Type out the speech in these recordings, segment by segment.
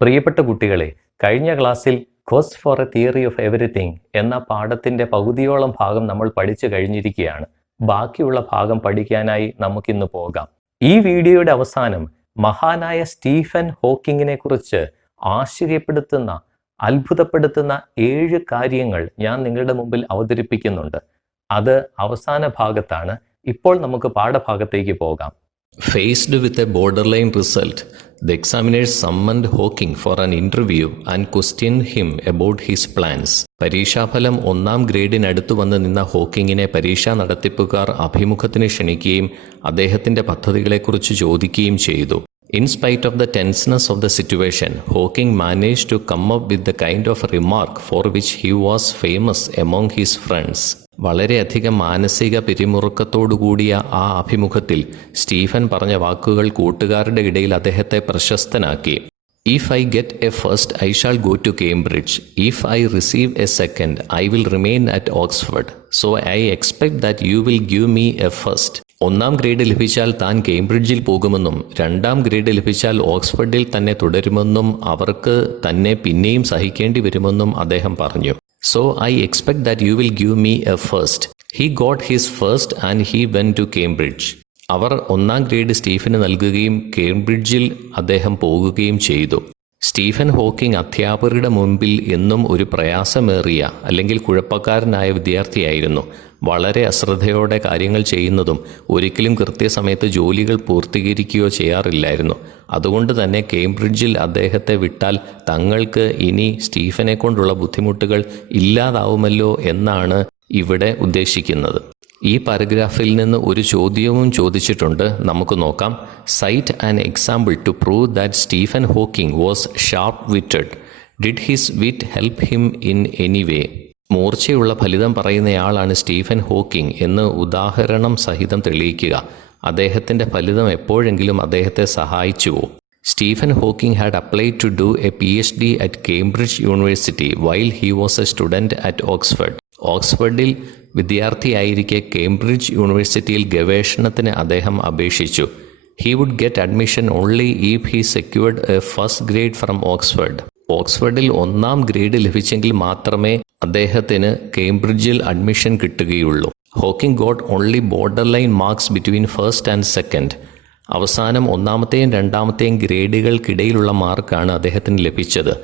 പ്രിയപ്പെട്ട കുട്ടികളെ, കഴിഞ്ഞ ക്ലാസ്സിൽ quest for A theory of everything എന്ന പാഠത്തിന്റെ പകുതിയോളം ഭാഗം നമ്മൾ പഠിച്ചു കഴിഞ്ഞിരിക്കുകയാണ്. ബാക്കിയുള്ള ഭാഗം പഠിക്കാനായി നമുക്കിന്ന് പോകാം. ഈ വീഡിയോയുടെ അവസാനം മഹാനായ സ്റ്റീഫൻ ഹോക്കിങ്ങിനെ കുറിച്ച് ആശ്ചര്യപ്പെടുത്തുന്ന, അത്ഭുതപ്പെടുത്തുന്ന 7 കാര്യങ്ങൾ ഞാൻ നിങ്ങളുടെ മുമ്പിൽ അവതരിപ്പിക്കുന്നുണ്ട്. അത് അവസാന ഭാഗത്താണ്. ഇപ്പോൾ നമുക്ക് പാഠഭാഗത്തേക്ക് പോകാം. Faced with a borderline result, the examiners summoned Hawking for an interview and questioned him about his plans. പരീക്ഷാഫലം 1-ാം ഗ്രേഡിനടുത്തു വന്ന് നിന്ന ഹോക്കിങ്ങിനെ പരീക്ഷാ നടത്തിപ്പുകാർ അഭിമുഖത്തിന് ക്ഷണിക്കുകയും അദ്ദേഹത്തിന്റെ പദ്ധതികളെക്കുറിച്ച് ചോദിക്കുകയും ചെയ്തു. In spite of the tenseness of the situation, Hawking managed to come up with the kind of remark for which he was famous among his friends. വളരെയധികം മാനസിക പിരിമുറുക്കത്തോടുകൂടിയ ആ അഭിമുഖത്തിൽ സ്റ്റീഫൻ പറഞ്ഞ വാക്കുകൾ കൂട്ടുകാരുടെ ഇടയിൽ അദ്ദേഹത്തെ പ്രശസ്തനാക്കി. If I get a first, I shall go to Cambridge. If I receive a second, I will remain at Oxford. So I expect that you will give me a first. 1-ാം grade ലഭിച്ചാൽ താൻ കേംബ്രിഡ്ജിൽ പോകുമെന്നും 2-ാം grade ലഭിച്ചാൽ ഓക്സ്ഫോർഡിൽ തന്നെ തുടരുമെന്നും അവർക്ക് തന്നെ പിന്നെയും സഹിക്കേണ്ടി വരുമെന്നും അദ്ദേഹം പറഞ്ഞു. So I expect that you will give me a first. He got his first and he went to Cambridge. അവർ 1-ാം ഗ്രേഡ് സ്റ്റീഫന് നൽകുകയും കേംബ്രിഡ്ജിൽ അദ്ദേഹം പോകുകയും ചെയ്തു. സ്റ്റീഫൻ ഹോക്കിംഗ് അധ്യാപകരുടെ മുൻപിൽ എന്നും ഒരു പ്രയാസമേറിയ അല്ലെങ്കിൽ കുഴപ്പക്കാരനായ വിദ്യാർത്ഥിയായിരുന്നു. വളരെ അശ്രദ്ധയോടെ കാര്യങ്ങൾ ചെയ്യുന്നതും ഒരിക്കലും കൃത്യസമയത്ത് ജോലികൾ പൂർത്തീകരിക്കുകയോ ചെയ്യാറില്ലായിരുന്നു. അതുകൊണ്ട് തന്നെ കേംബ്രിഡ്ജിൽ അദ്ദേഹത്തെ വിട്ടാൽ തങ്ങൾക്ക് ഇനി സ്റ്റീഫനെ കൊണ്ടുള്ള ബുദ്ധിമുട്ടുകൾ ഇല്ലാതാവുമല്ലോ എന്നാണ് ഇവിടെ ഉദ്ദേശിക്കുന്നത്. ഈ പാരഗ്രാഫിൽ നിന്ന് ഒരു ചോദ്യവും ചോദിച്ചിട്ടുണ്ട്. നമുക്ക് നോക്കാം. Cite an example to prove that Stephen Hawking was sharp witted. Did his wit help him in any way? മൂർച്ചയുള്ള ഫലിതം പറയുന്നയാളാണ് സ്റ്റീഫൻ ഹോക്കിംഗ് എന്ന് ഉദാഹരണം സഹിതം തെളിയിക്കുക. അദ്ദേഹത്തിൻ്റെ ഫലിതം എപ്പോഴെങ്കിലും അദ്ദേഹത്തെ സഹായിച്ചുവോ? Stephen Hawking had applied to do a PhD at Cambridge University while he was a student at Oxford. ഓക്സ്ഫോർഡിൽ വിദ്യാർത്ഥിയായിരിക്കെ കേംബ്രിഡ്ജ് യൂണിവേഴ്സിറ്റിയിൽ ഗവേഷണത്തിന് അദ്ദേഹം അപേക്ഷിച്ചു. He would get admission only if he secured a first grade from Oxford. ഓക്സ്ഫോർഡിൽ 1-ാം grade ലഭിച്ചെങ്കിൽ മാത്രമേ അദ്ദേഹത്തിന് കേംബ്രിഡ്ജിൽ അഡ്മിഷൻ കിട്ടുകയുള്ളൂ. Hawking got only borderline marks between first and second. അവസാനം 1-ാമത്തെയും 2-ാമത്തെയും ഗ്രേഡുകൾക്കിടയിലുള്ള മാർക്കാണ് അദ്ദേഹത്തിന് ലഭിച്ചത്.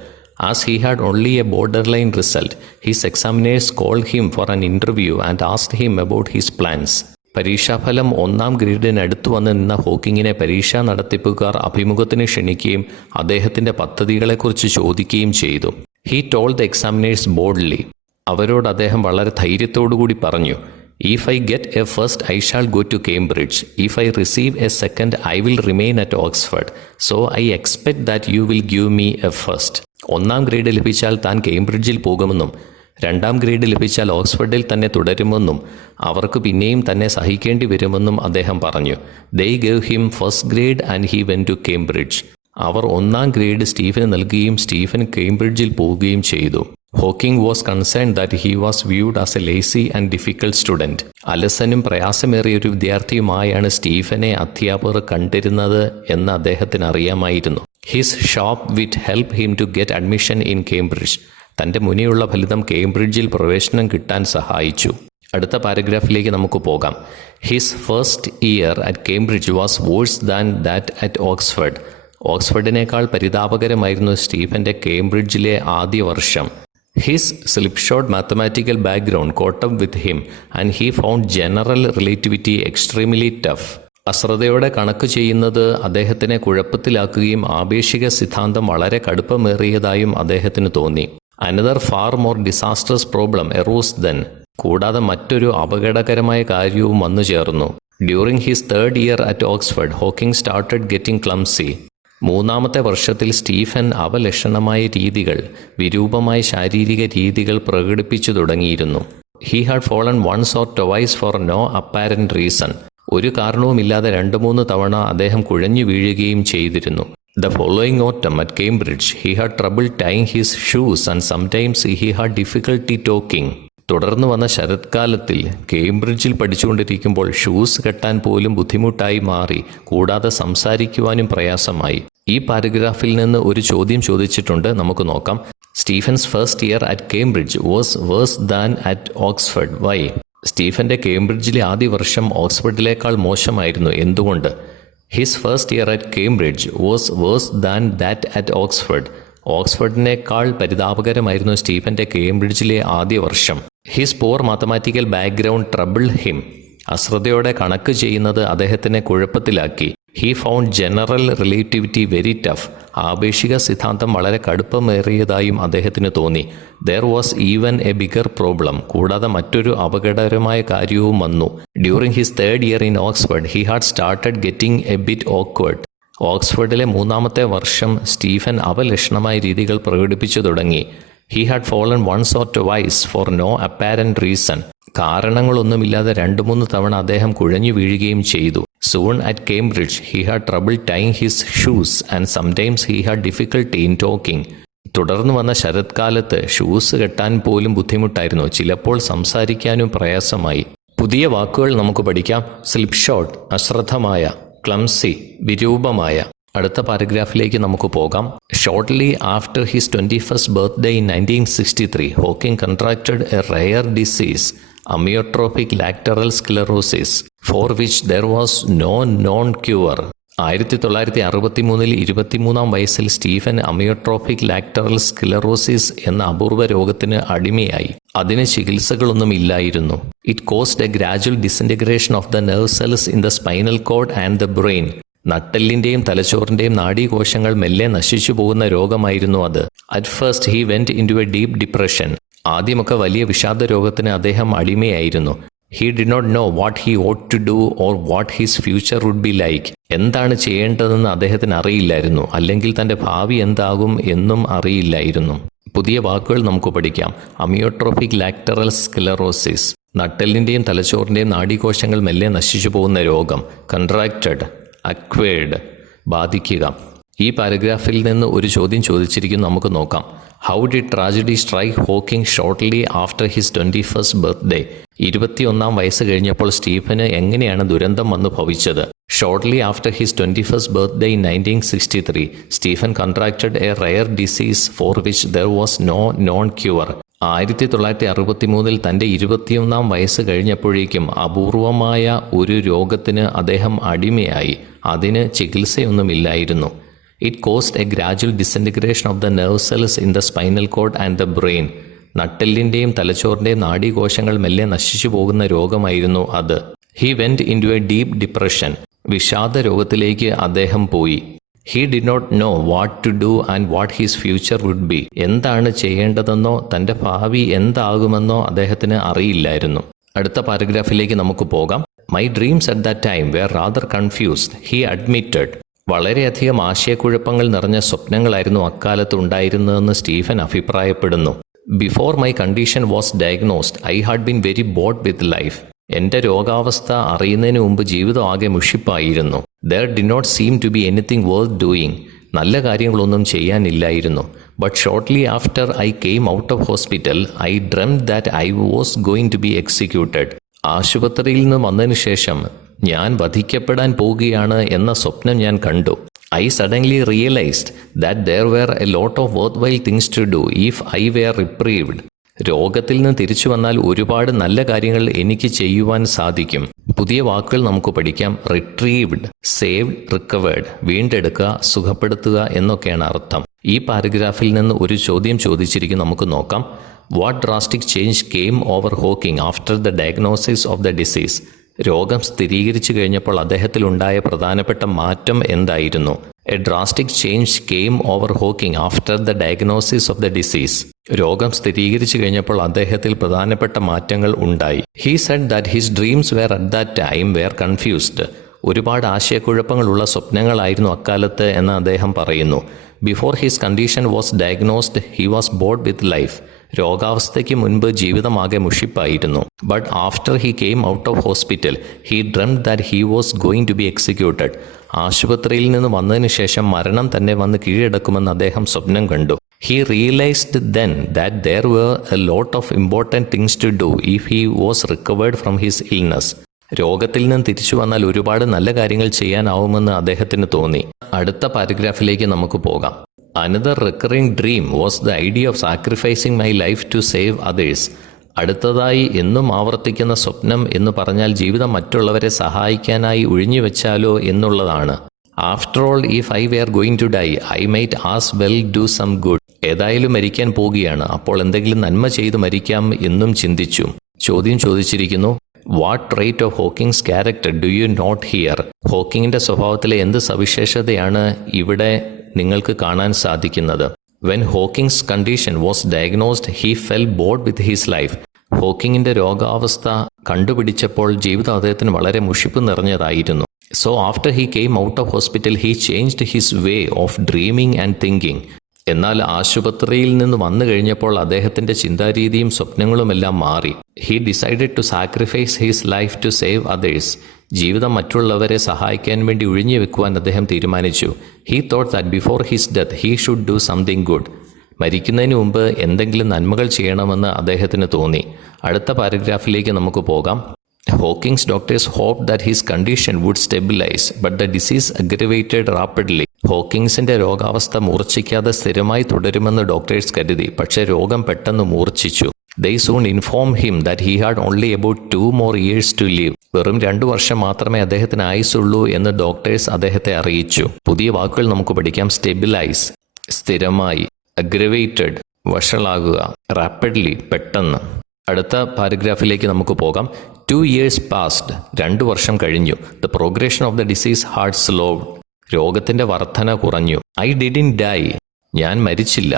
As he had only a borderline result, his examiners called him for an interview and asked him about his plans. പരീക്ഷാഫലം 1-ാം ഗ്രേഡിനടുത്തു വന്ന് നിന്ന ഹോക്കിങ്ങിനെ പരീക്ഷാ നടത്തിപ്പുകാർ അഭിമുഖത്തിന് ക്ഷണിക്കുകയും അദ്ദേഹത്തിന്റെ പദ്ധതികളെക്കുറിച്ച് ചോദിക്കുകയും ചെയ്തു. He told the examiners boldly. അവരോട് അദ്ദേഹം വളരെ ധൈര്യത്തോടുകൂടി പറഞ്ഞു. If I get a first, I shall go to Cambridge. If I receive a second, I will remain at Oxford. So I expect that you will give me a first. 1-ാം grade ലഭിച്ചാൽ താൻ കേംബ്രിഡ്ജിൽ പോകുമെന്നും 2-ാം grade ലഭിച്ചാൽ ഓക്സ്ഫോർഡിൽ തന്നെ തുടരുമെന്നും അവർക്ക് പിന്നെയും തന്നെ സഹിക്കേണ്ടി വരുമെന്നും അദ്ദേഹം പറഞ്ഞു. They gave him first grade and he went to Cambridge. അവർ 1-ാം ഗ്രേഡ് സ്റ്റീഫന് നൽകുകയും സ്റ്റീഫൻ കേംബ്രിഡ്ജിൽ പോവുകയും ചെയ്തു. Hawking was concerned that he was viewed as a lazy and difficult student. അലസനും പ്രയാസമേറിയ ഒരു വിദ്യാർത്ഥിയുമായാണ് സ്റ്റീഫനെ അധ്യാപകർ കണ്ടിരുന്നത് എന്ന് അദ്ദേഹത്തിന് അറിയാമായിരുന്നു. His sharp wit help him to get admission in Cambridge. തൻ്റെ മുനിയുള്ള ഫലിതം കേംബ്രിഡ്ജിൽ പ്രവേശനം കിട്ടാൻ സഹായിച്ചു. അടുത്ത പാരഗ്രാഫിലേക്ക് നമുക്ക് പോകാം. His first year at Cambridge was worse than that at Oxford. ഓക്സ്ഫോർഡിനേക്കാൾ പരിതാപകരമായിരുന്നു സ്റ്റീഫന്റെ കേംബ്രിഡ്ജിലെ ആദ്യ വർഷം. His slipshod mathematical background caught up with him and he found general relativity extremely tough. അശ്രദ്ധയോടെ കണക്ക് ചെയ്യുന്നത് അദ്ദേഹത്തിനെ കുഴപ്പത്തിലാക്കുകയും ആപേക്ഷിക സിദ്ധാന്തം വളരെ കടുപ്പമേറിയതായും അദ്ദേഹത്തിന് തോന്നി. Another far more disastrous problem arose then. കൂടാതെ മറ്റൊരു അപകടകരമായ കാര്യവും വന്നു ചേർന്നു. During his 3rd year at Oxford, Hawking started getting clumsy. 3-ാമത്തെ വർഷത്തിൽ സ്റ്റീഫൻ അവലക്ഷണമായ രീതികൾ, വിരൂപമായ ശാരീരിക രീതികൾ പ്രകടിപ്പിച്ചു തുടങ്ങിയിരുന്നു. He had fallen once or twice for no apparent reason. ഒരു കാരണവുമില്ലാതെ 2-3 തവണ അദ്ദേഹം കുഴഞ്ഞു വീഴുകയും ചെയ്തിരുന്നു. The following autumn at Cambridge, he had trouble tying his shoes and sometimes he had difficulty talking. തുടർന്ന് വന്ന ശരത്കാലത്തിൽ കേംബ്രിഡ്ജിൽ പഠിച്ചുകൊണ്ടിരിക്കുമ്പോൾ ഷൂസ് കെട്ടാൻ പോലും ബുദ്ധിമുട്ടായി മാറി. കൂടാതെ സംസാരിക്കുവാനും പ്രയാസമായി. ഈ പാരഗ്രാഫിൽ നിന്ന് ഒരു ചോദ്യം ചോദിച്ചിട്ടുണ്ട്, നമുക്ക് നോക്കാം. Stephen's first year at Cambridge was worse than at Oxford. Why? സ്റ്റീഫന്റെ കേംബ്രിഡ്ജിലെ ആദ്യ വർഷം ഓക്സ്ഫോർഡിലേക്കാൾ മോശമായിരുന്നു. എന്തുകൊണ്ട്? His first year at Cambridge was worse than that at Oxford. ഓക്സ്ഫോർഡിനേക്കാൾ പരിതാപകരമായിരുന്നു സ്റ്റീഫന്റെ കേംബ്രിഡ്ജിലെ ആദ്യ വർഷം. His poor mathematical background troubled him. അശ്രദ്ധയോടെ കണക്ക് ചെയ്യുന്നത് അദ്ദേഹത്തിനെ കുഴപ്പത്തിലാക്കി. He found general relativity very tough. ആപേക്ഷിക സിദ്ധാന്തം വളരെ കടുപ്പമേറിയതായും അദ്ദേഹത്തിന് തോന്നി. There was even a bigger problem. കൂടാതെ മറ്റൊരു അപകടകരമായ കാര്യവും വന്നു. During his third year in Oxford he had started getting a bit awkward. ഓക്സ്ഫോർഡിലെ 3-ാമത്തെ വർഷം സ്റ്റീഫൻ അപലക്ഷണമായ രീതികൾ പ്രകടിപ്പിച്ചു തുടങ്ങി. He had fallen once or twice for no apparent reason. കാരണങ്ങളൊന്നുമില്ലാതെ 2-3 തവണ അദ്ദേഹം കുഴഞ്ഞു വീഴുകയും ചെയ്തു. Soon at Cambridge he had trouble tying his shoes and sometimes he had difficulty in talking. തുടർന്ന് വന്ന ശരത്കാലത്ത് ഷൂസ് കെട്ടാൻ പോലും ബുദ്ധിമുട്ടായിരുന്നു. ചിലപ്പോൾ സംസാരിക്കാനും പ്രയാസമായി. പുതിയ വാക്കുകൾ നമുക്ക് പഠിക്കാം. സ്ലിപ്പ് ഷോട്ട് അശ്രദ്ധമായ, ക്ലംസി വിരൂപമായ. അടുത്ത പാരഗ്രാഫിലേക്ക് നമുക്ക് പോകാം. Shortly after his 21st birthday in 1963 Hawking contracted a rare disease, amyotrophic lateral sclerosis, for which there was no known cure. 1963 23-ാം വയസ്സിൽ സ്റ്റീഫൻ അമിയോട്രോപിക് ലാറ്ററൽ സ്ക്ലെറോസിസ് എന്ന അപൂർവ രോഗത്തിന് അടിമയായി. അതിന് ചികിത്സകളൊന്നും ഇല്ലായിരുന്നു. It caused a gradual disintegration of the nerve cells in the spinal cord and the brain. നട്ടെല്ലിന്റെയും തലച്ചോറിന്റെയും നാഡീകോശങ്ങൾ മെല്ലെ നശിച്ചു പോകുന്ന രോഗമായിരുന്നു അത്. At first he went into a deep depression. ആദ്യമൊക്കെ വലിയ വിഷാദ രോഗത്തിന് അദ്ദേഹം അടിമയായിരുന്നു. He did not know what he ought to do or what his future would be like. എന്താണ് ചെയ്യേണ്ടതെന്ന് അദ്ദേഹത്തിന് അറിയില്ലായിരുന്നു, അല്ലെങ്കിൽ തൻ്റെ ഭാവി എന്താകും എന്നും അറിയില്ലായിരുന്നു. പുതിയ വാക്കുകൾ നമുക്ക് പഠിക്കാം. അമിയോട്രോപിക് ലാറ്ററൽ സ്ക്ലെറോസിസ്, നട്ടെല്ലിന്റെയും തലച്ചോറിന്റെയും നാഡീകോശങ്ങൾ മെല്ലെ നശിച്ചു പോകുന്ന രോഗം. കൺട്രാക്റ്റഡ്, അക്വേർഡ് ബാധിക്കുക. ഈ പാരഗ്രാഫിൽ നിന്ന് ഒരു ചോദ്യം ചോദിച്ചിരിക്കുന്നു, നമുക്ക് നോക്കാം. How did tragedy strike Hawking shortly after his 21st birthday? 21-ാം വയസ്സ് കഴിഞ്ഞപ്പോൾ സ്റ്റീഫന് എങ്ങനെയാണ് ദുരന്തം വന്നു ഭവിച്ചത്? Shortly after his 21st birthday in 1963 Stephen contracted a rare disease for which there was no known cure. 1963 തൻ്റെ 21-ാം വയസ്സ് കഴിഞ്ഞപ്പോഴേക്കും അപൂർവമായ ഒരു രോഗത്തിന് അദ്ദേഹം അടിമയായി. അതിന് ചികിത്സയൊന്നുമില്ലായിരുന്നു. It caused a gradual disintegration of the nerve cells in the spinal cord and the brain. നട്ടെല്ലിൻ്റെയും തലച്ചോറിൻ്റെയും നാഡീകോശങ്ങൾ മെല്ലെ നശിച്ചു പോകുന്ന രോഗമായിരുന്നു അത്. He went into a deep depression. വിഷാദ രോഗത്തിലേക്ക് അദ്ദേഹം പോയി. He did not know what to do and what his future would be. എന്താണ് ചെയ്യേണ്ടതെന്നോ തൻ്റെ ഭാവി എന്താകുമെന്നോ അദ്ദേഹത്തിന് അറിയില്ലായിരുന്നു. അടുത്ത പാരഗ്രാഫിലേക്ക് നമുക്ക് പോകാം. My dreams at that time were rather confused, he admitted. വളരെയധികം ആശയക്കുഴപ്പങ്ങൾ നിറഞ്ഞ സ്വപ്നങ്ങളായിരുന്നു അക്കാലത്ത് ഉണ്ടായിരുന്നതെന്ന് സ്റ്റീഫൻ അഭിപ്രായപ്പെടുന്നു. Before my condition was diagnosed I had been very bored with life. എൻ്റെ രോഗാവസ്ഥ അറിയുന്നതിന് മുമ്പ് ജീവിതം ആകെ മുഷിപ്പായിരുന്നു. There did not seem to be anything worth doing. നല്ല കാര്യങ്ങളൊന്നും ചെയ്യാനില്ലായിരുന്നു. But shortly after I came out of hospital I dreamed that I was going to be executed. ആശുപത്രിയിൽ നിന്ന് വന്നതിന് ശേഷം ഞാൻ വധിക്കപ്പെടാൻ പോവുകയാണ് എന്ന സ്വപ്നം ഞാൻ കണ്ടു. I suddenly realised that there were a lot of worthwhile things to do if I were reprieved. രോഗത്തിൽ നിന്ന് തിരിച്ചു വന്നാൽ ഒരുപാട് നല്ല കാര്യങ്ങൾ എനിക്ക് ചെയ്യുവാൻ സാധിക്കും. പുതിയ വാക്കുകൾ നമുക്ക് പഠിക്കാം. റിട്രീവ്ഡ്, സേവ്ഡ്, റിക്കവേർഡ്, വീണ്ടെടുക്കുക, സുഖപ്പെടുത്തുക എന്നൊക്കെയാണ് അർത്ഥം. ഈ പാരഗ്രാഫിൽ നിന്ന് ഒരു ചോദ്യം ചോദിച്ചിരിക്കും, നമുക്ക് നോക്കാം. What drastic change came over Hawking after the diagnosis of the disease? രോഗം സ്ഥിരീകരിച്ചു കഴിഞ്ഞപ്പോൾ അദ്ദേഹത്തിലുണ്ടായ പ്രധാനപ്പെട്ട മാറ്റം എന്തായിരുന്നു? A drastic change came over Hawking after the diagnosis of the disease. രോഗം സ്ഥിരീകരിച്ചു കഴിഞ്ഞപ്പോൾ അദ്ദേഹത്തിൽ പ്രധാനപ്പെട്ട മാറ്റങ്ങൾ ഉണ്ടായി. He said that his dreams were at that time were confused. ഒരുപാട് ആശയക്കുഴപ്പങ്ങളുള്ള സ്വപ്നങ്ങളായിരുന്നു അക്കാലത്ത് എന്ന് അദ്ദേഹം പറയുന്നു. Before his condition was diagnosed he was bored with life. രോഗാവസ്ഥയ്ക്ക് മുൻപ് ജീവിതമാകെ മുഷിപ്പായിരുന്നു. But after he came out of hospital he dreamed that he was going to be executed. ആശുപത്രിയിൽ നിന്ന് വന്നതിന് ശേഷം മരണം തന്നെ വന്ന് കീഴടക്കുമെന്ന് അദ്ദേഹം സ്വപ്നം കണ്ടു. He realised then that there were a lot of important things to do if he was recovered from his illness. രോഗത്തിൽ നിന്ന് തിരിച്ചു വന്നാൽ ഒരുപാട് നല്ല കാര്യങ്ങൾ ചെയ്യാനാവുമെന്ന് അദ്ദേഹത്തിന് തോന്നി. അടുത്ത പാരഗ്രാഫിലേക്ക് നമുക്ക് പോകാം. Another recurring dream was the idea of sacrificing my life to save others. അടുത്തതായി എന്നും ആവർത്തിക്കുന്ന സ്വപ്നം എന്ന് പറഞ്ഞാൽ ജീവിതം മറ്റുള്ളവരെ സഹായിക്കാനായി ഒഴിഞ്ഞുവെച്ചാലോ എന്നുള്ളതാണ്. After all if I were going to die I might as well do some good. ഏതായാലും മരിക്കാൻ പോവുകയാണ്, അപ്പോൾ എന്തെങ്കിലും നന്മ ചെയ്ത് മരിക്കാം എന്നും ചിന്തിച്ചു. ചോദ്യം ചോദിച്ചിരിക്കുന്നു, what trait of Hawking's character do you note here? ഹോക്കിങ്ങിന്റെ സ്വഭാവത്തിലെ എന്ത് സവിശേഷതയാണ് ഇവിടെ നിങ്ങൾക്ക് കാണാൻ സാധിക്കുന്നത്? When Hawking's condition was diagnosed he fell bored with his life. ഹോക്കിങ്ങിന്റെ രോഗാവസ്ഥ കണ്ടുപിടിച്ചപ്പോൾ ജീവിതം അദ്ദേഹത്തിന് വളരെ മുഷിപ്പ് നിറഞ്ഞതായിരുന്നു. So after he came out of hospital he changed his way of dreaming and thinking. എന്നാൽ ആശുപത്രിയിൽ നിന്ന് വന്നു കഴിഞ്ഞപ്പോൾ അദ്ദേഹത്തിന്റെ ചിന്താരീതിയും സ്വപ്നങ്ങളുമെല്ലാം മാറി. He decided to sacrifice his life to save others. ജീവിതം മറ്റുള്ളവരെ സഹായിക്കാൻ വേണ്ടി ഒഴിഞ്ഞു വെക്കുവാൻ അദ്ദേഹം തീരുമാനിച്ചു. He thought that before his death he should do something good. മരിക്കുന്നതിന് മുമ്പ് എന്തെങ്കിലും നന്മകൾ ചെയ്യണമെന്ന് അദ്ദേഹത്തിന് തോന്നി. അടുത്ത പാരഗ്രാഫിലേക്ക് നമുക്ക് പോകാം. Hawking's doctors hope that his condition would stabilise but the disease aggravated rapidly. ഹോക്കിങ്സിന്റെ രോഗാവസ്ഥ മൂർച്ഛിക്കാതെ സ്ഥിരമായി തുടരുമെന്ന് ഡോക്ടേഴ്സ് കരുതി, പക്ഷേ രോഗം പെട്ടെന്ന് മൂർച്ഛിച്ചു. They soon informed him that he had only about 2 more years to live. വെറും 2 വർഷം മാത്രമേ അദ്ദേഹത്തിന് ആയുസുള്ളൂ എന്ന് ഡോക്ടേഴ്സ് അദ്ദേഹത്തെ അറിയിച്ചു. പുതിയ വാക്കുകൾ നമുക്ക് പഠിക്കാം. സ്റ്റെബിലൈസ് സ്ഥിരമായി, അഗ്രവേറ്റഡ് വഷളാകുക, റാപ്പിഡ്ലി പെട്ടെന്ന്. അടുത്ത പാരഗ്രാഫിലേക്ക് നമുക്ക് പോകാം. 2 years passed. 2 വർഷം കഴിഞ്ഞു. The progression of the disease had slowed. രോഗത്തിന്റെ വർധന കുറഞ്ഞു. I didn't die. ഞാൻ മരിച്ചില്ല.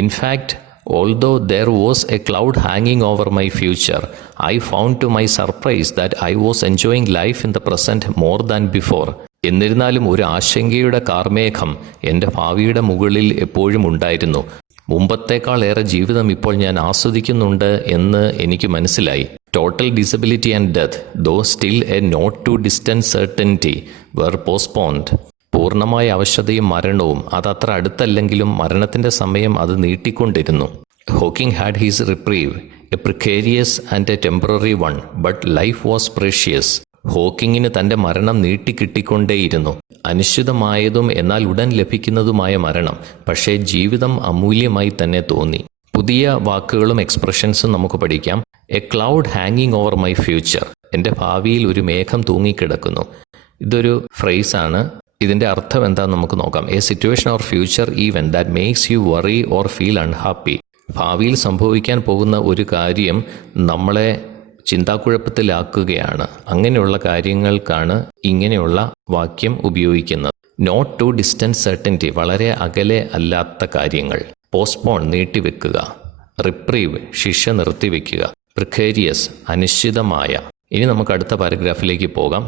In fact, although there was a cloud hanging over my future, I found to my surprise that I was enjoying life in the present more than before. എന്നിരുന്നാലും ഒരു ആശങ്കയുടെ കാർമേഘം എൻ്റെ ഭാവിയുടെ മുകളിൽ എപ്പോഴും ഉണ്ടായിരുന്നു. മുമ്പത്തേക്കാൾ ഏറെ ജീവിതം ഇപ്പോൾ ഞാൻ ആസ്വദിക്കുന്നുണ്ട് എന്ന് എനിക്ക് മനസ്സിലായി. Total disability and death, though still a not too distant certainty, were postponed. പൂർണ്ണമായ അവശതയും മരണവും അതത്ര അടുത്തല്ലെങ്കിലും മരണത്തിന്റെ സമയം അത് നീട്ടിക്കൊണ്ടിരുന്നു. Hawking had his reprieve, a precarious and a temporary one, but life was precious. ഹോക്കിങ്ങിന് തന്റെ മരണം നീട്ടിക്കിട്ടിക്കൊണ്ടേയിരുന്നു. അനിശ്ചിതമായതും എന്നാൽ ഉടൻ ലഭിക്കുന്നതുമായ മരണം, പക്ഷേ ജീവിതം അമൂല്യമായി തന്നെ തോന്നി. പുതിയ വാക്കുകളും എക്സ്പ്രഷൻസും നമുക്ക് പഠിക്കാം. എ ക്ലൗഡ് ഹാങ്ങിങ് ഓവർ മൈ ഫ്യൂച്ചർ. എൻ്റെ ഭാവിയിൽ ഒരു മേഘം തൂങ്ങിക്കിടക്കുന്നു. ഇതൊരു ഫ്രേസാണ്. ഇതിൻ്റെ അർത്ഥം എന്താണെന്ന് നമുക്ക് നോക്കാം. A situation or future event that makes you worry or feel unhappy. ഭാവിയിൽ സംഭവിക്കാൻ പോകുന്ന ഒരു കാര്യം നമ്മളെ ചിന്താക്കുഴപ്പത്തിലാക്കുകയാണ്. അങ്ങനെയുള്ള കാര്യങ്ങൾക്കാണ് ഇങ്ങനെയുള്ള വാക്യം ഉപയോഗിക്കുന്നത്. നോട്ട് ടു ഡിസ്റ്റൻറ്റ് സർട്ടനിറ്റി, വളരെ അകലെ അല്ലാത്ത കാര്യങ്ങൾ. പോസ്റ്റ്പോൺ, നീട്ടിവെക്കുക. റിപ്രീവ്, ശിക്ഷ നിർത്തിവെക്കുക. പ്രിക്കേരിയസ്, അനിശ്ചിതമായ. ഇനി നമുക്ക് അടുത്ത പാരഗ്രാഫിലേക്ക് പോകാം.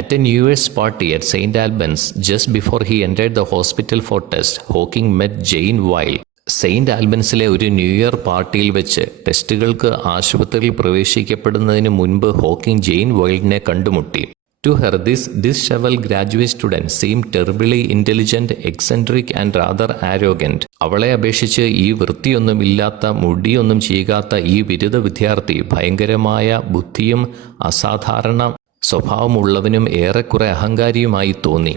At a New Year's party at St. Albans, just before he entered the hospital for test, Hawking met Jane Wilde. Saint ആൽബൻസിലെ ഒരു ന്യൂ ഇയർ പാർട്ടിയിൽ വെച്ച് ടെസ്റ്റുകൾക്ക് ആശുപത്രിയിൽ പ്രവേശിക്കപ്പെടുന്നതിന് മുൻപ് ഹോക്കിംഗ് ജെയിൻ വൈൽഡിനെ കണ്ടുമുട്ടി. To her, this disheveled graduate student seemed terribly intelligent, eccentric and rather arrogant. അവളെ അപേക്ഷിച്ച് ഈ വൃത്തിയൊന്നുമില്ലാത്ത, മുടിയൊന്നും ചെയ്യാത്ത ഈ ബിരുദ വിദ്യാർത്ഥി ഭയങ്കരമായ ബുദ്ധിയും അസാധാരണ സ്വഭാവമുള്ളവനും ഏറെക്കുറെ അഹങ്കാരിയുമായി തോന്നി.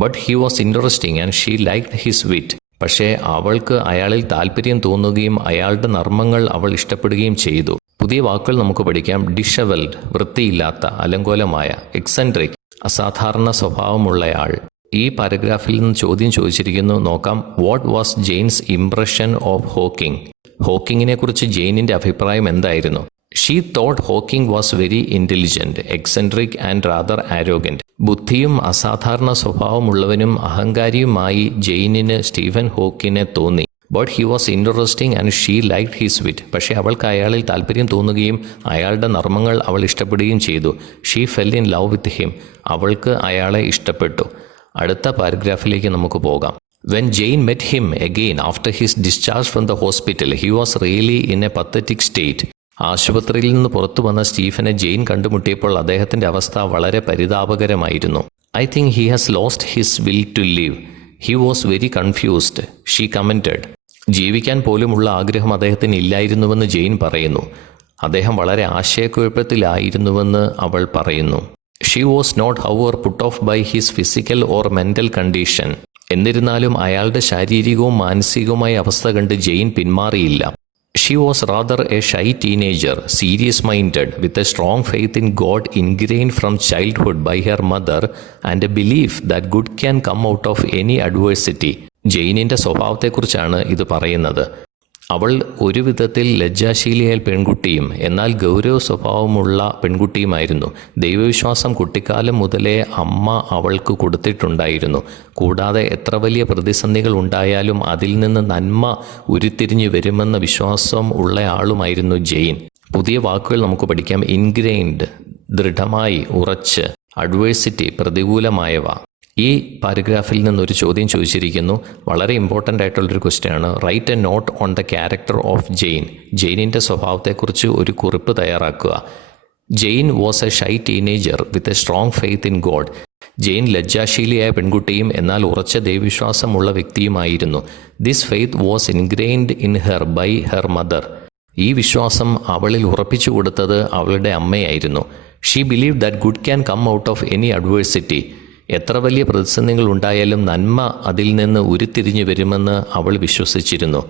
But he was interesting and she liked his wit. പക്ഷേ അവൾക്ക് അയാളിൽ താല്പര്യം തോന്നുകയും അയാളുടെ നർമ്മങ്ങൾ അവൾ ഇഷ്ടപ്പെടുകയും ചെയ്തു. പുതിയ വാക്കുകൾ നമുക്ക് പഠിക്കാം. ഡിഷവൽഡ്, വൃത്തിയില്ലാത്ത, അലങ്കോലമായ. എക്സെൻട്രിക്, അസാധാരണ സ്വഭാവമുള്ളയാൾ. ഈ പാരഗ്രാഫിൽ നിന്ന് ചോദ്യം ചോദിച്ചിരിക്കുന്നു. നോക്കാം. What was Jane's impression of Hawking? ഹോക്കിങ്ങിനെ കുറിച്ച് ജെയിനിന്റെ അഭിപ്രായം എന്തായിരുന്നു? She thought Hawking was very intelligent, eccentric and rather arrogant. ബുദ്ധിയും അസാധാരണ സ്വഭാവമുള്ളവനും അഹങ്കാരിയുമായി ജെയിനിന് സ്റ്റീഫൻ ഹോക്കിനെ തോന്നി. But he was interesting and she liked his wit. പക്ഷേ അവൾക്ക് അയാളിൽ താല്പര്യം തോന്നുകയും അയാളുടെ നർമ്മങ്ങൾ അവൾ ഇഷ്ടപ്പെടുകയും ചെയ്തു. She fell in love with him. അവൾക്ക് അയാളെ ഇഷ്ടപ്പെട്ടു. അടുത്ത പാരഗ്രാഫിലേക്ക് നമുക്ക് പോകാം. When Jane met him again after his discharge from the hospital, he was really in a pathetic state. ആശുപത്രിയിൽ നിന്ന് പുറത്തു വന്ന സ്റ്റീഫനെ ജെയിൻ കണ്ടുമുട്ടിയപ്പോൾ അദ്ദേഹത്തിന്റെ അവസ്ഥ വളരെ പരിതാപകരമായിരുന്നു. I think he has lost his will to live. He was very confused, she commented. ജീവിക്കാൻ പോലുമുള്ള ആഗ്രഹം അദ്ദേഹത്തിന് ഇല്ലായിരുന്നുവെന്ന് ജെയിൻ പറയുന്നു. അദ്ദേഹം വളരെ ആശയക്കുഴപ്പത്തിലായിരുന്നുവെന്ന് അവൾ പറയുന്നു. She was not however put off by his physical or mental condition. എന്നിരുന്നാലും അയാളുടെ ശാരീരികവും മാനസികവുമായ അവസ്ഥ കണ്ട് ജെയിൻ പിന്മാറിയില്ല. She was rather a shy teenager, serious minded, with a strong faith in God ingrained from childhood by her mother and a belief that good can come out of any adversity. ജെയിനിൻ്റെ സ്വഭാവത്തെക്കുറിച്ചാണ് ഇത് പറയുന്നത്. അവൾ ഒരു വിധത്തിൽ ലജ്ജാശീലിയായ പെൺകുട്ടിയും എന്നാൽ ഗൗരവ സ്വഭാവമുള്ള പെൺകുട്ടിയുമായിരുന്നു. ദൈവവിശ്വാസം കുട്ടിക്കാലം മുതലേ അമ്മ അവൾക്ക് കൊടുത്തിട്ടുണ്ടായിരുന്നു. കൂടാതെ എത്ര വലിയ പ്രതിസന്ധികൾ ഉണ്ടായാലും അതിൽ നിന്ന് നന്മ ഉരുത്തിരിഞ്ഞു വരുമെന്ന വിശ്വാസം ഉള്ള ആളുമായിരുന്നു ജെയിൻ. പുതിയ വാക്കുകൾ നമുക്ക് പഠിക്കാം. ഇൻഗ്രെയിൻഡ്, ദൃഢമായി, ഉറച്ച്. അഡ്വേഴ്സിറ്റി, പ്രതികൂലമായവ. ഈ പാരഗ്രാഫിൽ നിന്നൊരു ചോദ്യം ചോദിച്ചിരിക്കുന്നു. വളരെ ഇമ്പോർട്ടൻ്റ് ആയിട്ടുള്ളൊരു ക്വസ്റ്റ്യനാണ്. Write a note on the character of Jane. ജെയിനിൻ്റെ സ്വഭാവത്തെക്കുറിച്ച് ഒരു കുറിപ്പ് തയ്യാറാക്കുക. Jane was a shy teenager with a strong faith in God. Jane ലജ്ജാശീലിയായ പെൺകുട്ടിയും എന്നാൽ ഉറച്ച ദൈവവിശ്വാസമുള്ള വ്യക്തിയുമായിരുന്നു. This faith was ingrained in her by her mother. ഈ വിശ്വാസം അവളിൽ ഉറപ്പിച്ചു കൊടുത്തത് അവളുടെ അമ്മയായിരുന്നു. She believe that good can come out of any adversity. എത്ര വലിയ പ്രതിസന്ധികൾ ഉണ്ടായാലും നന്മ അതിൽ നിന്ന് ഉരുത്തിരിഞ്ഞു വരുമെന്ന് അവൾ വിശ്വസിച്ചിരുന്നു.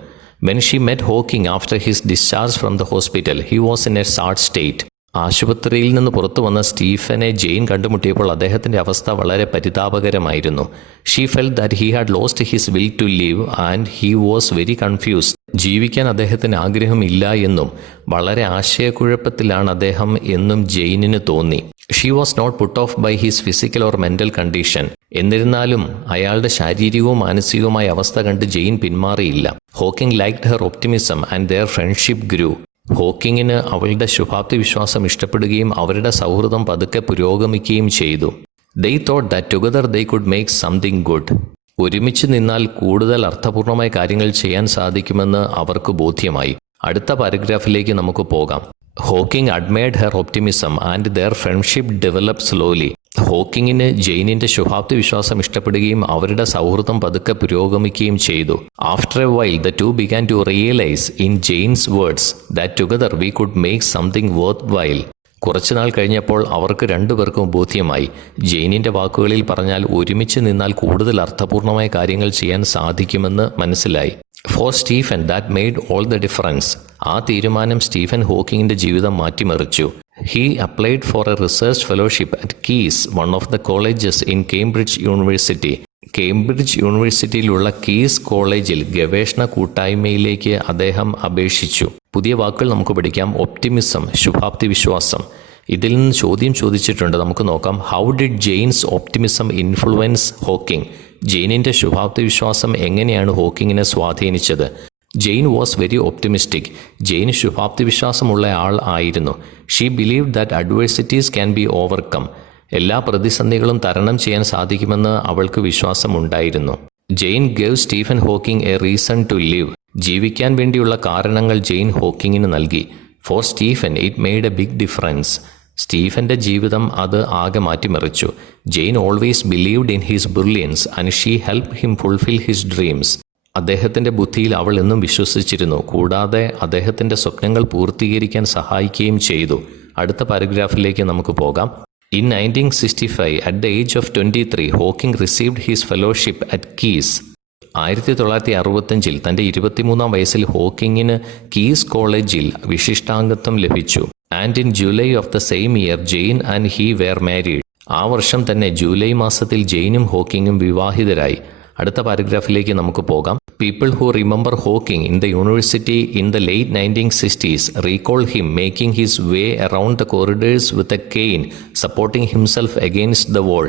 When she met Hawking after his discharge from the hospital, he was in A sad state. ആശുപത്രിയിൽ നിന്ന് പുറത്തു വന്ന സ്റ്റീഫനെ ജെയിൻ കണ്ടുമുട്ടിയപ്പോൾ അദ്ദേഹത്തിൻ്റെ അവസ്ഥ വളരെ പരിതാപകരമായിരുന്നു. She felt that he had lost his will to live and he was very confused. ജീവിക്കാൻ അദ്ദേഹത്തിന് ആഗ്രഹമില്ല എന്നും വളരെ ആശയക്കുഴപ്പത്തിലാണ് അദ്ദേഹം എന്നും ജെയിനിന് തോന്നി. She was not put off by his physical or mental condition. എന്നിരുന്നാലും അയാളുടെ ശാരീരികവും മാനസികവുമായ അവസ്ഥ കണ്ട് ജെയിൻ പിന്മാറിയില്ല. Hawking liked her optimism and their friendship grew. ഹോക്കിങ്ങിന് അവളുടെ ശുഭാപ്തി വിശ്വാസം ഇഷ്ടപ്പെടുകയും അവരുടെ സൗഹൃദം പതുക്കെ പുരോഗമിക്കുകയും ചെയ്തു. They thought that together they could make something good. ഒരുമിച്ച് നിന്നാൽ കൂടുതൽ അർത്ഥപൂർണമായ കാര്യങ്ങൾ ചെയ്യാൻ സാധിക്കുമെന്ന് അവർക്ക് ബോധ്യമായി. അടുത്ത പാരഗ്രാഫിലേക്ക് നമുക്ക് പോകാം. Hawking admired her optimism and their friendship develop slowly. ഹോക്കിങ്ങിന് ജെയിനിൻ്റെ ശുഭാപ്തി വിശ്വാസം ഇഷ്ടപ്പെടുകയും അവരുടെ സൗഹൃദം പതുക്കെ പുരോഗമിക്കുകയും ചെയ്തു. After a while the two began to realise in Jane's words that together we could make something worthwhile. കുറച്ചുനാൾ കഴിഞ്ഞപ്പോൾ അവർക്ക് രണ്ടുപേർക്കും ബോധ്യമായി. ജെയിനിൻ്റെ വാക്കുകളിൽ പറഞ്ഞാൽ ഒരുമിച്ച് നിന്നാൽ കൂടുതൽ അർത്ഥപൂർണമായ കാര്യങ്ങൾ ചെയ്യാൻ സാധിക്കുമെന്ന് മനസ്സിലായി. For Stephen that made all the difference. ആ തീരുമാനം സ്റ്റീഫൻ ഹോക്കിങ്ങിൻ്റെ ജീവിതം മാറ്റിമറിച്ചു. He applied for a research fellowship at Keys, one of the colleges in Cambridge University. Cambridge യൂണിവേഴ്സിറ്റിയിലുള്ള കീസ് കോളേജിൽ ഗവേഷണ കൂട്ടായ്മയിലേക്ക് അദ്ദേഹം അപേക്ഷിച്ചു. പുതിയ വാക്കുകൾ നമുക്ക് പഠിക്കാം. ഒപ്റ്റിമിസം, ശുഭാപ്തി വിശ്വാസം. ഇതിൽ നിന്ന് ചോദ്യം ചോദിച്ചിട്ടുണ്ട്, നമുക്ക് നോക്കാം. How did Jane's optimism influence Hawking? ജെയിനിൻ്റെ ശുഭാപ്തി വിശ്വാസം എങ്ങനെയാണ് ഹോക്കിങ്ങിനെ സ്വാധീനിച്ചത്? Jane was very optimistic. Jane ശുഭാപ്തി വിശ്വാസമുള്ള ആൾ ആയിരുന്നു. She believe that adversities can be overcome. എല്ലാ പ്രതിസന്ധികളും തരണം ചെയ്യാൻ സാധിക്കുമെന്ന് അവൾക്ക് വിശ്വാസമുണ്ടായിരുന്നു. Jane gave Stephen Hawking a reason to live. ജീവിക്കാൻ വേണ്ടിയുള്ള കാരണങ്ങൾ ജെയിൻ ഹോക്കിങ്ങിന് നൽകി. For Stephen it made a big difference. സ്റ്റീഫൻ്റെ ജീവിതം അത് ആകെ മാറ്റിമറിച്ചു. Jane always believed in his brilliance and she help him fulfil his dreams. അദ്ദേഹത്തിൻ്റെ ബുദ്ധിയിൽ അവൾ എന്നും വിശ്വസിച്ചിരുന്നു, കൂടാതെ അദ്ദേഹത്തിൻ്റെ സ്വപ്നങ്ങൾ പൂർത്തീകരിക്കാൻ സഹായിക്കുകയും ചെയ്തു. അടുത്ത പാരഗ്രാഫിലേക്ക് നമുക്ക് പോകാം. In 1965, at the age of 23, Hawking received his fellowship at Keys. 1965 തൻ്റെ 23-ാം വയസ്സിൽ ഹോക്കിങ്ങിന് കീസ് കോളേജിൽ വിശിഷ്ടാംഗത്വം ലഭിച്ചു. And in July of the same year Jane and he were married. ആ വർഷം തന്നെ ജൂലൈ മാസത്തിൽ ജെയിനും ഹോക്കിങ്ങും വിവാഹിതരായി. അടുത്ത പാരഗ്രാഫിലേക്ക് നമുക്ക് പോകാം. People who remember Hawking in the university in the late 1960s recall him making his way around the corridors with a cane, supporting himself against the wall.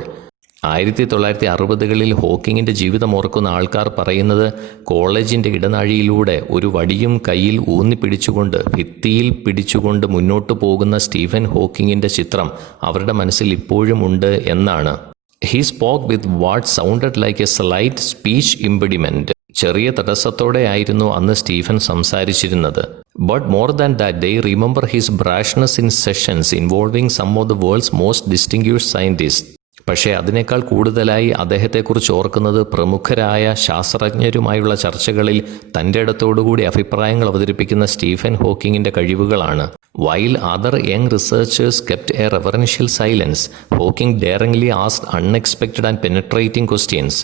1960-കളിൽ ഹോക്കിങ്ങിൻ്റെ ജീവിതം ഓർക്കുന്ന ആൾക്കാർ പറയുന്നത്, കോളേജിൻ്റെ ഇടനാഴിയിലൂടെ ഒരു വടിയും കയ്യിൽ ഊന്നിപ്പിടിച്ചുകൊണ്ട് ഭിത്തിയിൽ പിടിച്ചുകൊണ്ട് മുന്നോട്ടു പോകുന്ന സ്റ്റീഫൻ ഹോക്കിങ്ങിൻ്റെ ചിത്രം അവരുടെ മനസ്സിൽ ഇപ്പോഴും ഉണ്ട് എന്നാണ്. He spoke with what sounded like a slight speech impediment. ചെറിയ തടസ്സത്തോടെ ആയിരുന്നു അന്ന് സ്റ്റീഫൻ സംസാരിച്ചിരുന്നത്. But more than that they remember his brashness in sessions involving some of the world's most distinguished scientist. പക്ഷേ അതിനേക്കാൾ കൂടുതലായി അദ്ദേഹത്തെക്കുറിച്ച് ഓർക്കുന്നത് പ്രമുഖരായ ശാസ്ത്രജ്ഞരുമായുള്ള ചർച്ചകളിൽ തൻ്റെ ഇടത്തോടുകൂടി അഭിപ്രായങ്ങൾ അവതരിപ്പിക്കുന്ന സ്റ്റീഫൻ ഹോക്കിങ്ങിൻ്റെ കഴിവുകളാണ്. While other young researchers kept a reverential silence, Hawking daringly asked unexpected and penetrating questions.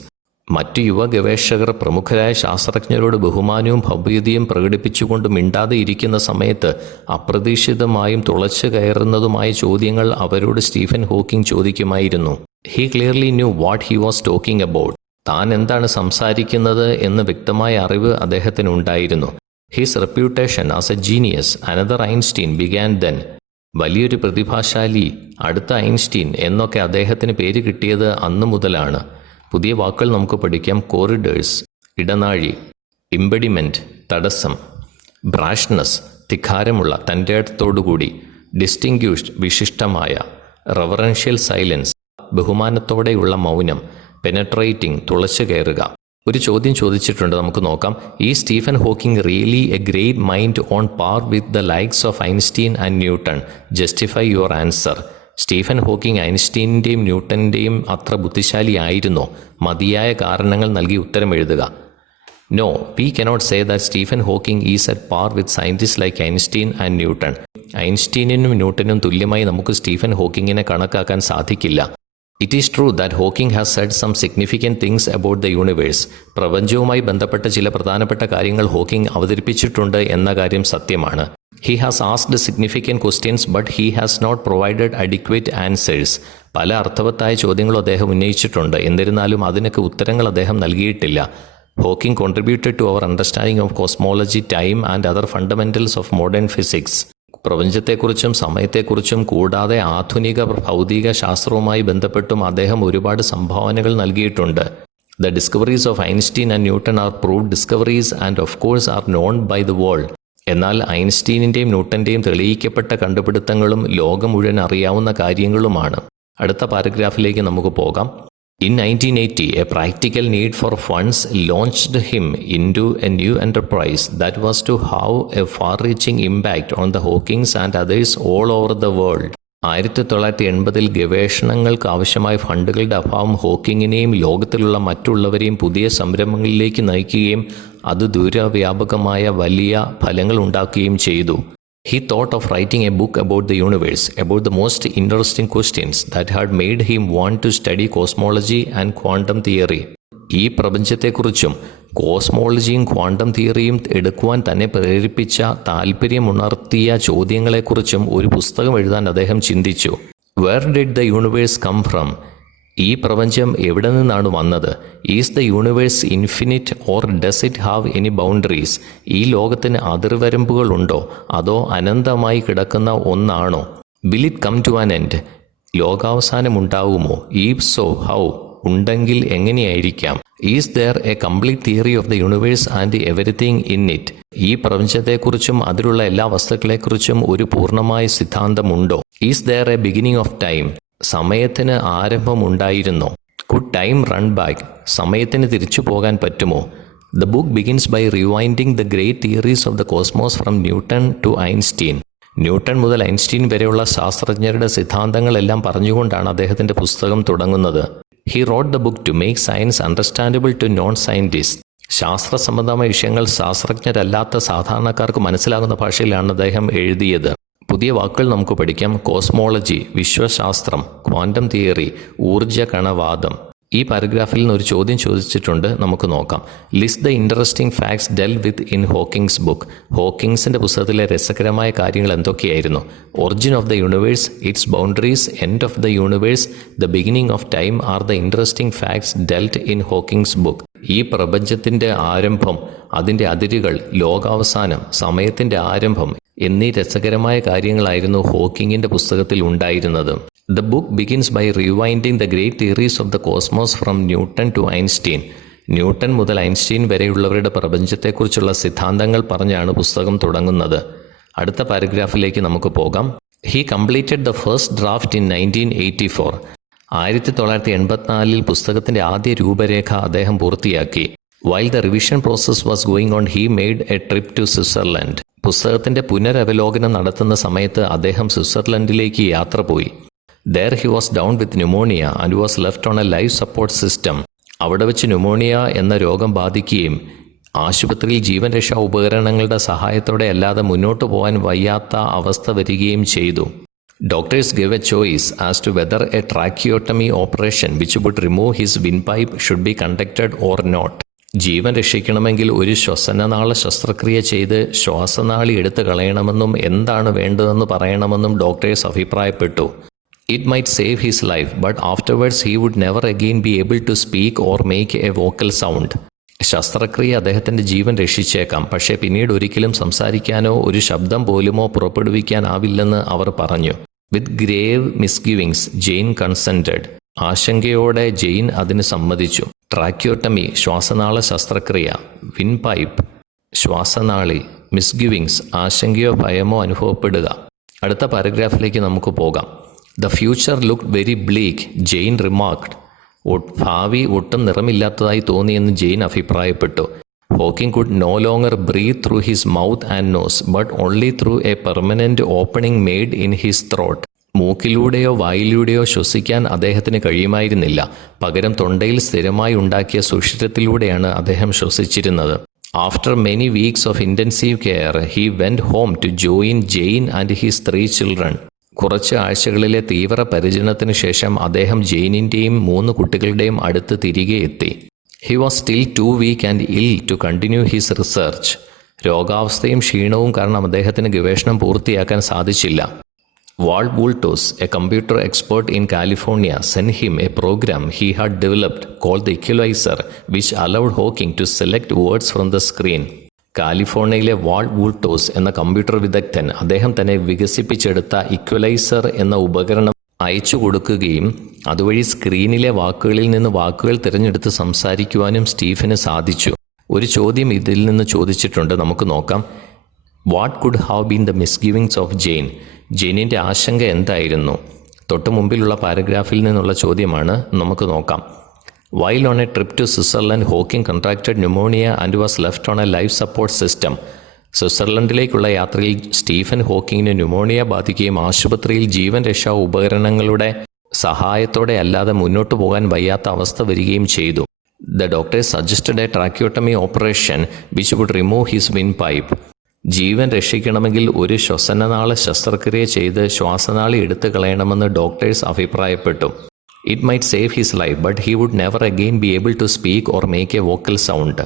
മറ്റു യുവ ഗവേഷകർ പ്രമുഖരായ ശാസ്ത്രജ്ഞരോട് ബഹുമാനവും ഭവ്യതയും പ്രകടിപ്പിച്ചുകൊണ്ട് മിണ്ടാതെ ഇരിക്കുന്ന സമയത്ത് അപ്രതീക്ഷിതമായും തുളച്ചു കയറുന്നതുമായ ചോദ്യങ്ങൾ അവരോട് സ്റ്റീഫൻ ഹോക്കിംഗ് ചോദിക്കുമായിരുന്നു. He clearly knew what he was talking about. താൻ എന്താണ് സംസാരിക്കുന്നത് എന്ന് വ്യക്തമായ അറിവ് അദ്ദേഹത്തിനുണ്ടായിരുന്നു. His reputation as a genius another Einstein began then. വലിയൊരു പ്രതിഭാശാലി, അടുത്ത ഐൻസ്റ്റീൻ എന്നൊക്കെ അദ്ദേഹത്തിന് പേര് കിട്ടിയത് അന്നു മുതലാണ്. പുതിയ വാക്കുകൾ നമുക്ക് പഠിക്കാം. കോറിഡേഴ്സ് ഇടനാഴി, ഇംപെഡിമെൻറ്റ് തടസ്സം, ബ്രാഷ്നസ് ധിക്കാരമുള്ള തൻ്റെ അടുത്തോടുകൂടി, ഡിസ്റ്റിങ്ക്യൂഷ്ഡ് വിശിഷ്ടമായ, റെവറൻഷ്യൽ സൈലൻസ് ബഹുമാനത്തോടെയുള്ള മൗനം, പെനട്രേറ്റിംഗ് തുളച്ചു കയറുക. ഒരു ചോദ്യം ചോദിച്ചിട്ടുണ്ട്, നമുക്ക് നോക്കാം. Is Stephen Hawking really a great mind on par with the likes of Einstein and Newton? Justify your answer. Stephen Hawking ഐൻസ്റ്റീനിൻ്റെയും ന്യൂട്ടൻ്റെയും അത്ര ബുദ്ധിശാലിയായിരുന്നോ? മതിയായ കാരണങ്ങൾ നൽകി ഉത്തരം എഴുതുക. No, we cannot say that Stephen Hawking is at par with scientist like Einstein and Newton. ഐൻസ്റ്റീനും ന്യൂട്ടനും തുല്യമായി നമുക്ക് സ്റ്റീഫൻ ഹോക്കിങ്ങിനെ കണക്കാക്കാൻ സാധിക്കില്ല. It is true that Hawking has said some significant things about the universe. പ്രപഞ്ചവുമായി ബന്ധപ്പെട്ട ചില പ്രധാനപ്പെട്ട കാര്യങ്ങൾ ഹോക്കിംഗ് അവതരിപ്പിച്ചിട്ടുണ്ട് എന്ന കാര്യം സത്യമാണ്. He has asked significant questions, but he has not provided adequate answers. പല അർത്ഥവത്തായ ചോദ്യങ്ങളും അദ്ദേഹം ഉന്നയിച്ചിട്ടുണ്ട്, എന്നിരുന്നാലും അതിനൊക്കെ ഉത്തരങ്ങൾ അദ്ദേഹം നൽകിയിട്ടില്ല. Hawking contributed to our understanding of cosmology, time and other fundamentals of modern physics. പ്രപഞ്ചത്തെക്കുറിച്ചും സമയത്തെക്കുറിച്ചും കൂടാതെ ആധുനിക ഭൗതിക ശാസ്ത്രവുമായി ബന്ധപ്പെട്ടും അദ്ദേഹം ഒരുപാട് സംഭാവനകൾ നൽകിയിട്ടുണ്ട്. The discoveries of Einstein and Newton are proved discoveries and of course are known by the world. എന്നാൽ ഐൻസ്റ്റീനിൻ്റെയും ന്യൂട്ടൻ്റെയും തെളിയിക്കപ്പെട്ട കണ്ടുപിടുത്തങ്ങളും ലോകം മുഴുവൻ അറിയാവുന്ന കാര്യങ്ങളുമാണ്. അടുത്ത പാരഗ്രാഫിലേക്ക് നമുക്ക് പോകാം. In 1980, a practical need for funds launched him into a new enterprise that was to have a far-reaching impact on the Hawkings and others all over the world. 1980 ഗവേഷണങ്ങൾക്ക് ആവശ്യമായ ഫണ്ടുകളുടെ അഭാവം ഹോക്കിങ്ങിനെയും ലോകത്തിലുള്ള മറ്റുള്ളവരെയും പുതിയ സംരംഭങ്ങളിലേക്ക് നയിക്കുകയും അത് ദൂരവ്യാപകമായ വലിയ ഫലങ്ങൾ ഉണ്ടാക്കുകയും ചെയ്തു. He thought of writing a book about the universe, about the most interesting questions that had made him want to study cosmology and quantum theory. ഈ പ്രപഞ്ചത്തെക്കുറിച്ചും കോസ്മോളജിയും ക്വാണ്ടം തിയറിയും എടുക്കുവാൻ തന്നെ പ്രേരിപ്പിച്ച താല്പര്യമുണർത്തിയ ചോദ്യങ്ങളെക്കുറിച്ചും ഒരു പുസ്തകം എഴുതാൻ അദ്ദേഹം ചിന്തിച്ചു. Where did the universe come from? ഈ പ്രപഞ്ചം എവിടെ നിന്നാണ് വന്നത്? Is the universe infinite or does it have any boundaries? ഈ ലോകത്തിന് അതിർവരമ്പുകളുണ്ടോ അതോ അനന്തമായി കിടക്കുന്ന ഒന്നാണോ? Will it come to an end? ലോകാവസാനമുണ്ടാവുമോ? If so how? ഉണ്ടെങ്കിൽ എങ്ങനെയായിരിക്കാം? Is there a complete theory of the universe and everything in it? ഈ പ്രപഞ്ചത്തെക്കുറിച്ചും അതിലുള്ള എല്ലാ വസ്തുക്കളെക്കുറിച്ചും ഒരു പൂർണ്ണമായ സിദ്ധാന്തമുണ്ടോ? Is there a beginning of time? സമയത്തിന് ആരംഭമുണ്ടായിരുന്നോ? Could time run back? സമയത്തിന് തിരിച്ചു പോകാൻ പറ്റുമോ? The book begins by rewinding the great theories of the cosmos from Newton to Einstein. Newton മുതൽ ഐൻസ്റ്റീൻ വരെയുള്ള ശാസ്ത്രജ്ഞരുടെ സിദ്ധാന്തങ്ങളെല്ലാം പറഞ്ഞുകൊണ്ടാണ് അദ്ദേഹത്തിൻ്റെ പുസ്തകം തുടങ്ങുന്നത്. He wrote the book to make science understandable to non scientist. ശാസ്ത്രസംബന്ധമായ വിഷയങ്ങൾ ശാസ്ത്രജ്ഞരല്ലാത്ത സാധാരണക്കാർക്ക് മനസ്സിലാകുന്ന ഭാഷയിലാണ് അദ്ദേഹം എഴുതിയത്. പുതിയ വാക്കുകൾ നമുക്ക് പഠിക്കാം. കോസ്മോളജി വിശ്വശാസ്ത്രം, ക്വാണ്ടം തിയറി ഊർജ്ജ കണവാദം. ഈ പാരഗ്രാഫിൽ നിന്ന് ഒരു ചോദ്യം ചോദിച്ചിട്ടുണ്ട്, നമുക്ക് നോക്കാം. List the interesting facts dealt with in Hawking's book. ഹോക്കിങ്സിൻ്റെ പുസ്തകത്തിലെ രസകരമായ കാര്യങ്ങൾ എന്തൊക്കെയായിരുന്നു? Origin of the universe, its boundaries, end of the universe, the beginning of time are the interesting facts dealt in Hawking's book. ഈ പ്രപഞ്ചത്തിൻ്റെ ആരംഭം, അതിൻ്റെ അതിരുകൾ, ലോകാവസാനം, സമയത്തിൻ്റെ ആരംഭം എന്നീ രസകരമായ കാര്യങ്ങളായിരുന്നു ഹോക്കിങ്ങിൻ്റെ പുസ്തകത്തിൽ ഉണ്ടായിരുന്നത്. The book begins by rewinding the great theories of the cosmos from Newton to Einstein. Newton മുതൽ ഐൻസ്റ്റീൻ വരെയുള്ളവരുടെ പ്രപഞ്ചത്തെക്കുറിച്ചുള്ള സിദ്ധാന്തങ്ങൾ പറഞ്ഞാണ് പുസ്തകം തുടങ്ങുന്നത്. അടുത്ത പാരഗ്രാഫിലേക്ക് നമുക്ക് പോകാം. He completed the first draft in 1984. 1984 പുസ്തകത്തിൻ്റെ ആദ്യ രൂപരേഖ അദ്ദേഹം പൂർത്തിയാക്കി. While the revision process was going on, he made a trip to Switzerland. പുസ്തകത്തിൻ്റെ പുനരവലോകനം നടത്തുന്ന സമയത്ത് അദ്ദേഹം സ്വിറ്റ്സർലൻഡിലേക്ക് യാത്ര പോയി. There he was down with pneumonia and was left on a life support system. അവിടെ വെച്ച് ന്യൂമോണിയ എന്ന രോഗം ബാധിക്കുകയും ആശുപത്രിയിൽ ജീവൻ രക്ഷാ ഉപകരണങ്ങളുടെ സഹായത്തോടെ അല്ലാതെ മുന്നോട്ട് പോകാൻ വയ്യാത്ത അവസ്ഥ വരികയും ചെയ്തു. Doctors give a choice as to whether a tracheotomy operation which would remove his windpipe should be conducted or not. ജീവൻ രക്ഷിക്കണമെങ്കിൽ ഒരു ശ്വസനനാള ശസ്ത്രക്രിയ ചെയ്ത് ശ്വാസനാളി എടുത്തു കളയണമെന്നും എന്താണ് വേണ്ടതെന്ന് പറയണമെന്നും ഡോക്ടേഴ്സ് അഭിപ്രായപ്പെട്ടു. It might save his life, but afterwards he would never again be able to speak or make a vocal sound. ശസ്ത്രക്രിയ അദ്ദേഹത്തിൻ്റെ ജീവൻ രക്ഷിച്ചേക്കാം, പക്ഷേ പിന്നീട് ഒരിക്കലും സംസാരിക്കാനോ ഒരു ശബ്ദം പോലുമോ പുറപ്പെടുവിക്കാനാവില്ലെന്ന് അവർ പറഞ്ഞു. വിത്ത് ഗ്രേവ് മിസ്ഗിവിങ്സ് ജെയിൻ കൺസെൻറ്റഡ്. ആശങ്കയോടെ ജെയിൻ അതിന് സമ്മതിച്ചു. ട്രാക്യോട്ടമി ശ്വാസനാള ശസ്ത്രക്രിയ, വിൻപൈപ്പ് ശ്വാസനാളി, മിസ്ഗിവിങ്സ് ആശങ്കയോ ഭയമോ അനുഭവപ്പെടുക. അടുത്ത പാരഗ്രാഫിലേക്ക് നമുക്ക് പോകാം. The future looked very bleak, Jain റിമാർക്ഡ്. ഭാവി ഒട്ടും നിറമില്ലാത്തതായി തോന്നിയെന്ന് ജെയിൻ അഭിപ്രായപ്പെട്ടു. Hawking could no longer breathe through his mouth and nose but only through a permanent opening made in his throat. മൂക്കിലൂടെയോ വായിലൂടെയോ ശ്വസിക്കാൻ അദ്ദേഹത്തിന് കഴിയുമായിരുന്നില്ല. പകരം തൊണ്ടയിൽ സ്ഥിരമായി ഉണ്ടാക്കിയ സുഷിരത്തിലൂടെയാണ് അദ്ദേഹം ശ്വസിച്ചിരുന്നത്. After many weeks of intensive care he went home to join Jane and his 3 children. കുറച്ച് ആഴ്ചകളിലെ തീവ്ര പരിചരണത്തിന് ശേഷം അദ്ദേഹം ജെയിനിൻ്റെയും 3 കുട്ടികളുടെയും അടുത്ത് തിരികെ എത്തി. He was still too weak and ill to continue his research. രോഗാവസ്ഥയും ക്ഷീണവും കാരണം അദ്ദേഹത്തിന് ഗവേഷണം പൂർത്തിയാക്കാൻ സാധിച്ചില്ല. Walt Woltosz, a computer expert in California, sent him a program he had developed called the equalizer which allowed Hawking to select words from the screen. കാലിഫോർണിയയിലെ Walt Woltosz എന്ന computer വിദഗ്ധൻ അദ്ദേഹം തന്നെ വികസിപ്പിച്ചെടുത്ത ഇക്വലൈസർ എന്ന ഉപകരണം അയച്ചു കൊടുക്കുകയും അതുവഴി സ്ക്രീനിലെ വാക്കുകളിൽ നിന്ന് വാക്കുകൾ തിരഞ്ഞെടുത്ത് സംസാരിക്കുവാനും സ്റ്റീഫന് സാധിച്ചു. ഒരു ചോദ്യം ഇതിൽ നിന്ന് ചോദിച്ചിട്ടുണ്ട്, നമുക്ക് നോക്കാം. What could have been the misgivings of Jane? ജെയിനിൻ്റെ ആശങ്ക എന്തായിരുന്നു? തൊട്ടു മുമ്പിലുള്ള പാരഗ്രാഫിൽ നിന്നുള്ള ചോദ്യമാണ്, നമുക്ക് നോക്കാം. While on a trip to Switzerland, Hawking contracted pneumonia and was left on a life support system. സ്വിറ്റ്സർലൻഡിലേക്കുള്ള യാത്രയിൽ സ്റ്റീഫൻ ഹോക്കിങ്ങിന് ന്യൂമോണിയ ബാധിക്കുകയും ആശുപത്രിയിൽ ജീവൻ രക്ഷാ ഉപകരണങ്ങളുടെ സഹായത്തോടെ അല്ലാതെ മുന്നോട്ട് പോകാൻ വയ്യാത്ത അവസ്ഥ വരികയും ചെയ്തു. The doctors suggested a tracheotomy operation which would remove his windpipe. ജീവൻ രക്ഷിക്കണമെങ്കിൽ ഒരു ശ്വസനനാള ശസ്ത്രക്രിയ ചെയ്ത് ശ്വാസനാളി എടുത്തു കളയണമെന്ന് ഡോക്ടേഴ്സ് അഭിപ്രായപ്പെട്ടു. It might save his life, but he would never again be able to speak or make a vocal sound.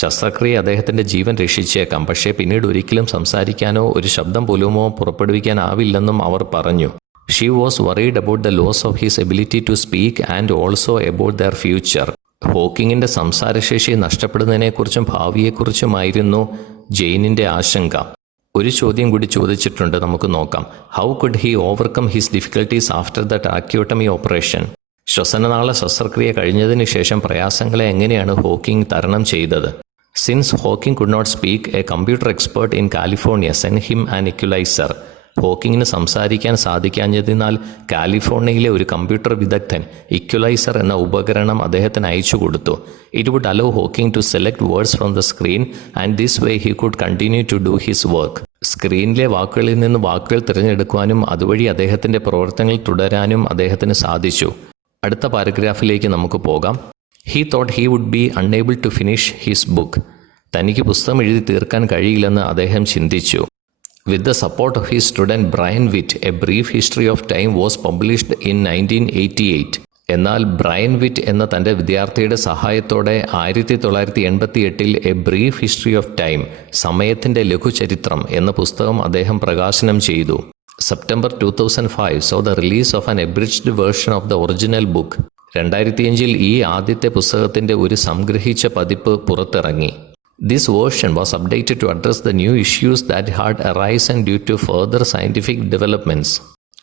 ശസ്ത്രക്രിയ അദ്ദേഹത്തിൻ്റെ ജീവൻ രക്ഷിച്ചേക്കാം, പക്ഷേ പിന്നീട് ഒരിക്കലും സംസാരിക്കാനോ ഒരു ശബ്ദം പോലുമോ പുറപ്പെടുവിക്കാനാവില്ലെന്നും അവർ പറഞ്ഞു. She was worried about the loss of his ability to speak and also about their future. ഹോക്കിങ്ങിൻ്റെ സംസാരശേഷി നഷ്ടപ്പെടുന്നതിനെക്കുറിച്ചും ഭാവിയെക്കുറിച്ചുമായിരുന്നു ജെയിനിൻ്റെ ആശങ്ക. ഒരു ചോദ്യം കൂടി ചോദിച്ചിട്ടുണ്ട്, നമുക്ക് നോക്കാം. How could he overcome his difficulties after the tracheotomy operation? ശ്വസനനാള ശസ്ത്രക്രിയ കഴിഞ്ഞതിന് ശേഷം പ്രയാസങ്ങളെ എങ്ങനെയാണ് ഹോക്കിംഗ് തരണം ചെയ്തത്? Since Hawking could not speak, a computer expert in California sent him an equalizer. ഹോക്കിങ്ങിന് സംസാരിക്കാൻ സാധിക്കാഞ്ഞതിനാൽ കാലിഫോർണിയയിലെ ഒരു കമ്പ്യൂട്ടർ വിദഗ്ധൻ ഇക്വലൈസർ എന്ന ഉപകരണം അദ്ദേഹത്തിന് അയച്ചു കൊടുത്തു. It would allow Hawking to select words from the screen and this way he could continue to do his work. സ്ക്രീനിലെ വാക്കുകളിൽ നിന്ന് വാക്കുകൾ തിരഞ്ഞെടുക്കുവാനും അതുവഴി അദ്ദേഹത്തിൻ്റെ പ്രവർത്തനങ്ങൾ തുടരാനും അദ്ദേഹത്തിന് സാധിച്ചു. അടുത്ത പാരഗ്രാഫിലേക്ക് നമുക്ക് പോകാം. He thought he would be unable to finish his book. തനിക്ക് പുസ്തകം എഴുതി തീർക്കാൻ കഴിയില്ലെന്ന് അദ്ദേഹം ചിന്തിച്ചു. With the support of his student Brian Witt, A Brief History of Time was published in 1988. എന്നാൽ ബ്രയൻ വിറ്റ് എന്ന തൻ്റെ വിദ്യാർത്ഥിയുടെ സഹായത്തോടെ 1988 A brief history of time, സമയത്തിൻ്റെ ലഘുചരിത്രം എന്ന പുസ്തകം അദ്ദേഹം പ്രകാശനം ചെയ്തു. September 2005 saw the release of an abridged version of the original book. 2005 ഈ ആദ്യത്തെ പുസ്തകത്തിൻ്റെ ഒരു സംഗ്രഹിച്ച പതിപ്പ് പുറത്തിറങ്ങി. This version was updated to address the new issues that had arisen due to further scientific developments.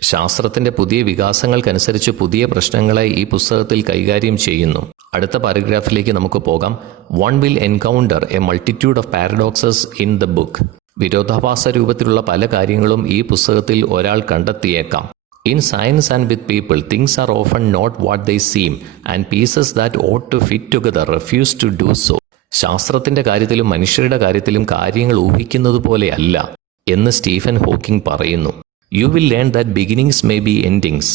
ശാസ്ത്രത്തിൻ്റെ പുതിയ വികാസങ്ങൾക്കനുസരിച്ച് പുതിയ പ്രശ്നങ്ങളെ ഈ പുസ്തകത്തിൽ കൈകാര്യം ചെയ്യുന്നു. അടുത്ത പാരഗ്രാഫിലേക്ക് നമുക്ക് പോകാം. One will encounter a multitude of paradoxes in the book. വിരോധാഭാസ രൂപത്തിലുള്ള പല കാര്യങ്ങളും ഈ പുസ്തകത്തിൽ ഒരാൾ കണ്ടെത്തിയേക്കാം. In science and with people, things are often not what they seem, and pieces that ought to fit together refuse to do so. ശാസ്ത്രത്തിൻ്റെ കാര്യത്തിലും മനുഷ്യരുടെ കാര്യത്തിലും കാര്യങ്ങൾ ഊഹിക്കുന്നത് പോലെയല്ല എന്ന് സ്റ്റീഫൻ ഹോക്കിംഗ് പറയുന്നു. You will learn that beginnings may be endings.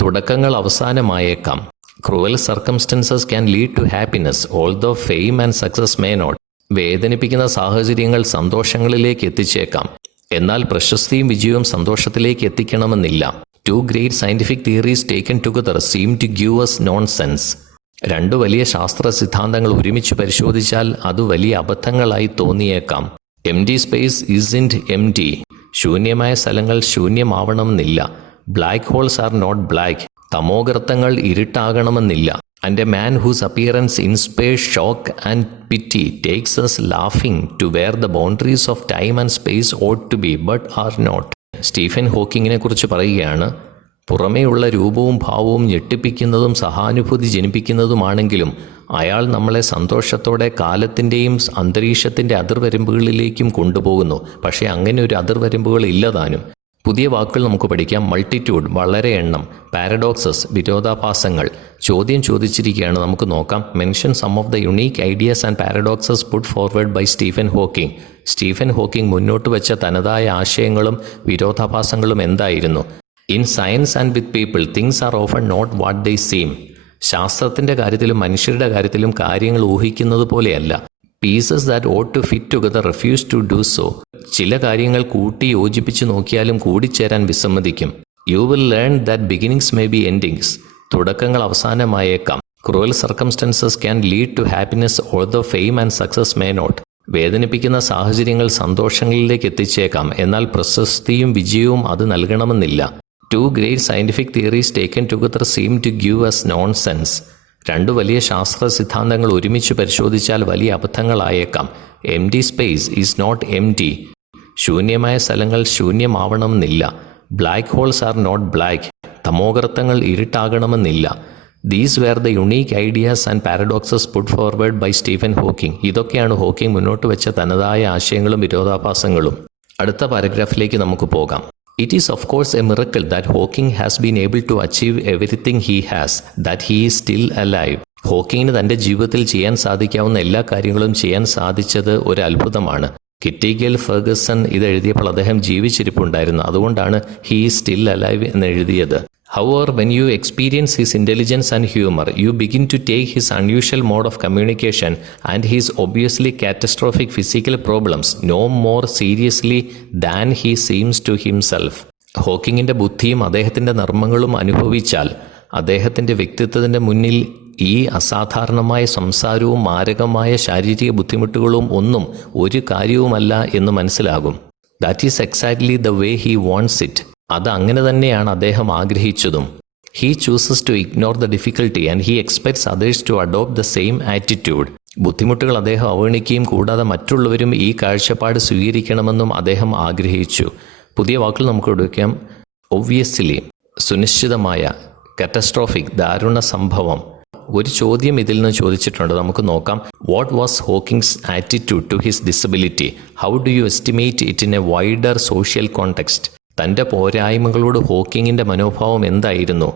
തുടക്കങ്ങൾ അവസാനമായേക്കാം. Cruel circumstances can lead to happiness although fame and success may not. വേദനിപ്പിക്കുന്ന സാഹചര്യങ്ങൾ സന്തോഷങ്ങളിലേക്ക് എത്തിച്ചേക്കാം, എന്നാൽ പ്രശസ്തിയും വിജയവും സന്തോഷത്തിലേക്ക് എത്തിക്കണമെന്നില്ല. Two great scientific theories taken together seem to give us nonsense. രണ്ട് വലിയ ശാസ്ത്ര സിദ്ധാന്തങ്ങൾ ഒരുമിച്ച് പരിശോധിച്ചാൽ അത് വലിയ അബദ്ധങ്ങളായി തോന്നിയേക്കാം. Empty space isn't empty. ശൂന്യമായ സ്ഥലങ്ങൾ ശൂന്യമാവണമെന്നില്ല. Black holes are not black. തമോഗർത്തങ്ങൾ ഇരുട്ടാകണമെന്നില്ല. And a man whose appearance inspires shock and pity takes us laughing to where the boundaries of time and space ought to be but are not. Stephen ഹോക്കിങ്ങിനെ കുറിച്ച് പറയുകയാണ്, പുറമേയുള്ള രൂപവും ഭാവവും ഞെട്ടിപ്പിക്കുന്നതും സഹാനുഭൂതി ജനിപ്പിക്കുന്നതുമാണെങ്കിലും അയാൾ നമ്മളെ സന്തോഷത്തോടെ കാലത്തിൻ്റെയും അന്തരീക്ഷത്തിൻ്റെ അതിർവരമ്പുകളിലേക്കും കൊണ്ടുപോകുന്നു. പക്ഷേ അങ്ങനെ ഒരു അതിർവരമ്പുകൾ ഇല്ലതാനും. പുതിയ വാക്കുകൾ നമുക്ക് പഠിക്കാം. മൾട്ടിറ്റ്യൂഡ്, വളരെ എണ്ണം. പാരഡോക്സസ്, വിരോധാഭാസങ്ങൾ. ചോദ്യം ചോദിച്ചിരിക്കുകയാണ്, നമുക്ക് നോക്കാം. Mention some of the unique ideas and paradoxes put forward by Stephen Hawking. Stephen Hawking മുന്നോട്ട് വെച്ച തനതായ ആശയങ്ങളും വിരോധാഭാസങ്ങളും എന്തായിരുന്നു? In science and with people things are often not what they seem. ശാസ്ത്രത്തിൻ്റെ കാര്യത്തിലും മനുഷ്യരുടെ കാര്യത്തിലും കാര്യങ്ങൾ ഊഹിക്കുന്നത് പോലെയല്ല. Pieces that ought to fit together refuse to do so. ചില കാര്യങ്ങൾ കൂട്ടി യോജിപ്പിച്ച് നോക്കിയാലും കൂടിച്ചേരാൻ വിസമ്മതിക്കും. You will learn that beginnings may be endings. തുടക്കങ്ങൾ അവസാനമായേക്കാം. Cruel circumstances can lead to happiness although fame and success may not. വേദനിപ്പിക്കുന്ന സാഹചര്യങ്ങൾ സന്തോഷങ്ങളിലേക്ക് എത്തിച്ചേക്കാം, എന്നാൽ പ്രശസ്തിയും വിജയവും അത് നൽകണമെന്നില്ല. Two great scientific theories taken together seem to give us nonsense. രണ്ട് വലിയ ശാസ്ത്ര സിദ്ധാന്തങ്ങൾ ഒരുമിച്ച് പരിശോധിച്ചാൽ വലിയ അബദ്ധങ്ങളായേക്കാം. Empty space is not empty. ശൂന്യമായ സ്ഥലങ്ങൾ ശൂന്യമാവണമെന്നില്ല. Black holes are not black. തമോഗർത്തങ്ങൾ ഇരുട്ടാകണമെന്നില്ല. These were the unique ideas and paradoxes put forward by Stephen Hawking. ഇതൊക്കെയാണ് ഹോക്കിംഗ് മുന്നോട്ട് വെച്ച തനതായ ആശയങ്ങളും വിരോധാഭാസങ്ങളും. അടുത്ത പാരഗ്രാഫിലേക്ക് നമുക്ക് പോകാം. It is of course a miracle that Hawking has been able to achieve everything he has, that he is still alive. ഹോക്കിങ്ങിന് തൻ്റെ ജീവിതത്തിൽ ചെയ്യാൻ സാധിക്കാവുന്ന എല്ലാ കാര്യങ്ങളും ചെയ്യാൻ സാധിച്ചത് ഒരു അത്ഭുതമാണ്. കിറ്റിഗൽ ഫെർഗസൺ ഇത് എഴുതിയപ്പോൾ അദ്ദേഹം ജീവിച്ചിരിപ്പുണ്ടായിരുന്നു. അതുകൊണ്ടാണ് ഹീ ഈസ് സ്റ്റിൽ അലൈവ് എന്ന് എഴുതിയത്. However, when you experience his intelligence and humor, you begin to take his unusual mode of communication and his obviously catastrophic physical problems no more seriously than he seems to himself. ഹോക്കിങ്ങിൻ്റെ ബുദ്ധിയും അദ്ദേഹത്തിൻ്റെ നർമ്മങ്ങളും അനുഭവിച്ചാൽ അദ്ദേഹത്തിൻ്റെ വ്യക്തിത്വത്തിൻ്റെ മുന്നിൽ ഈ അസാധാരണമായ സംസാരവും മാരകമായ ശാരീരിക ബുദ്ധിമുട്ടുകളും ഒന്നും ഒരു കാര്യവുമല്ല എന്ന് മനസ്സിലാകും. That is exactly the way he wants it. അത് അങ്ങനെ തന്നെയാണ് അദ്ദേഹം ആഗ്രഹിച്ചതും. He chooses to ignore the difficulty and he expects others to adopt the same attitude. ബുദ്ധിമുട്ടുകൾ അദ്ദേഹം അവഗണിക്കുകയും കൂടാതെ മറ്റുള്ളവരും ഈ കാഴ്ചപ്പാട് സ്വീകരിക്കണമെന്നും അദ്ദേഹം ആഗ്രഹിച്ചു. പുതിയ വാക്കുകൾ നമുക്ക് എടുക്കാം. ഒബ്വിയസ്ലി, സുനിശ്ചിതമായ. കാറ്റസ്ട്രോഫിക്, ദാരുണ സംഭവം. ഒരു ചോദ്യം ഇതിൽ നിന്ന് ചോദിച്ചിട്ടുണ്ട്, നമുക്ക് നോക്കാം. What was Hawking's attitude to his disability? How do you estimate it in a wider social context? തൻ്റെ പോരായ്മകളോട് ഹോക്കിങ്ങിൻ്റെ മനോഭാവം എന്തായിരുന്നു?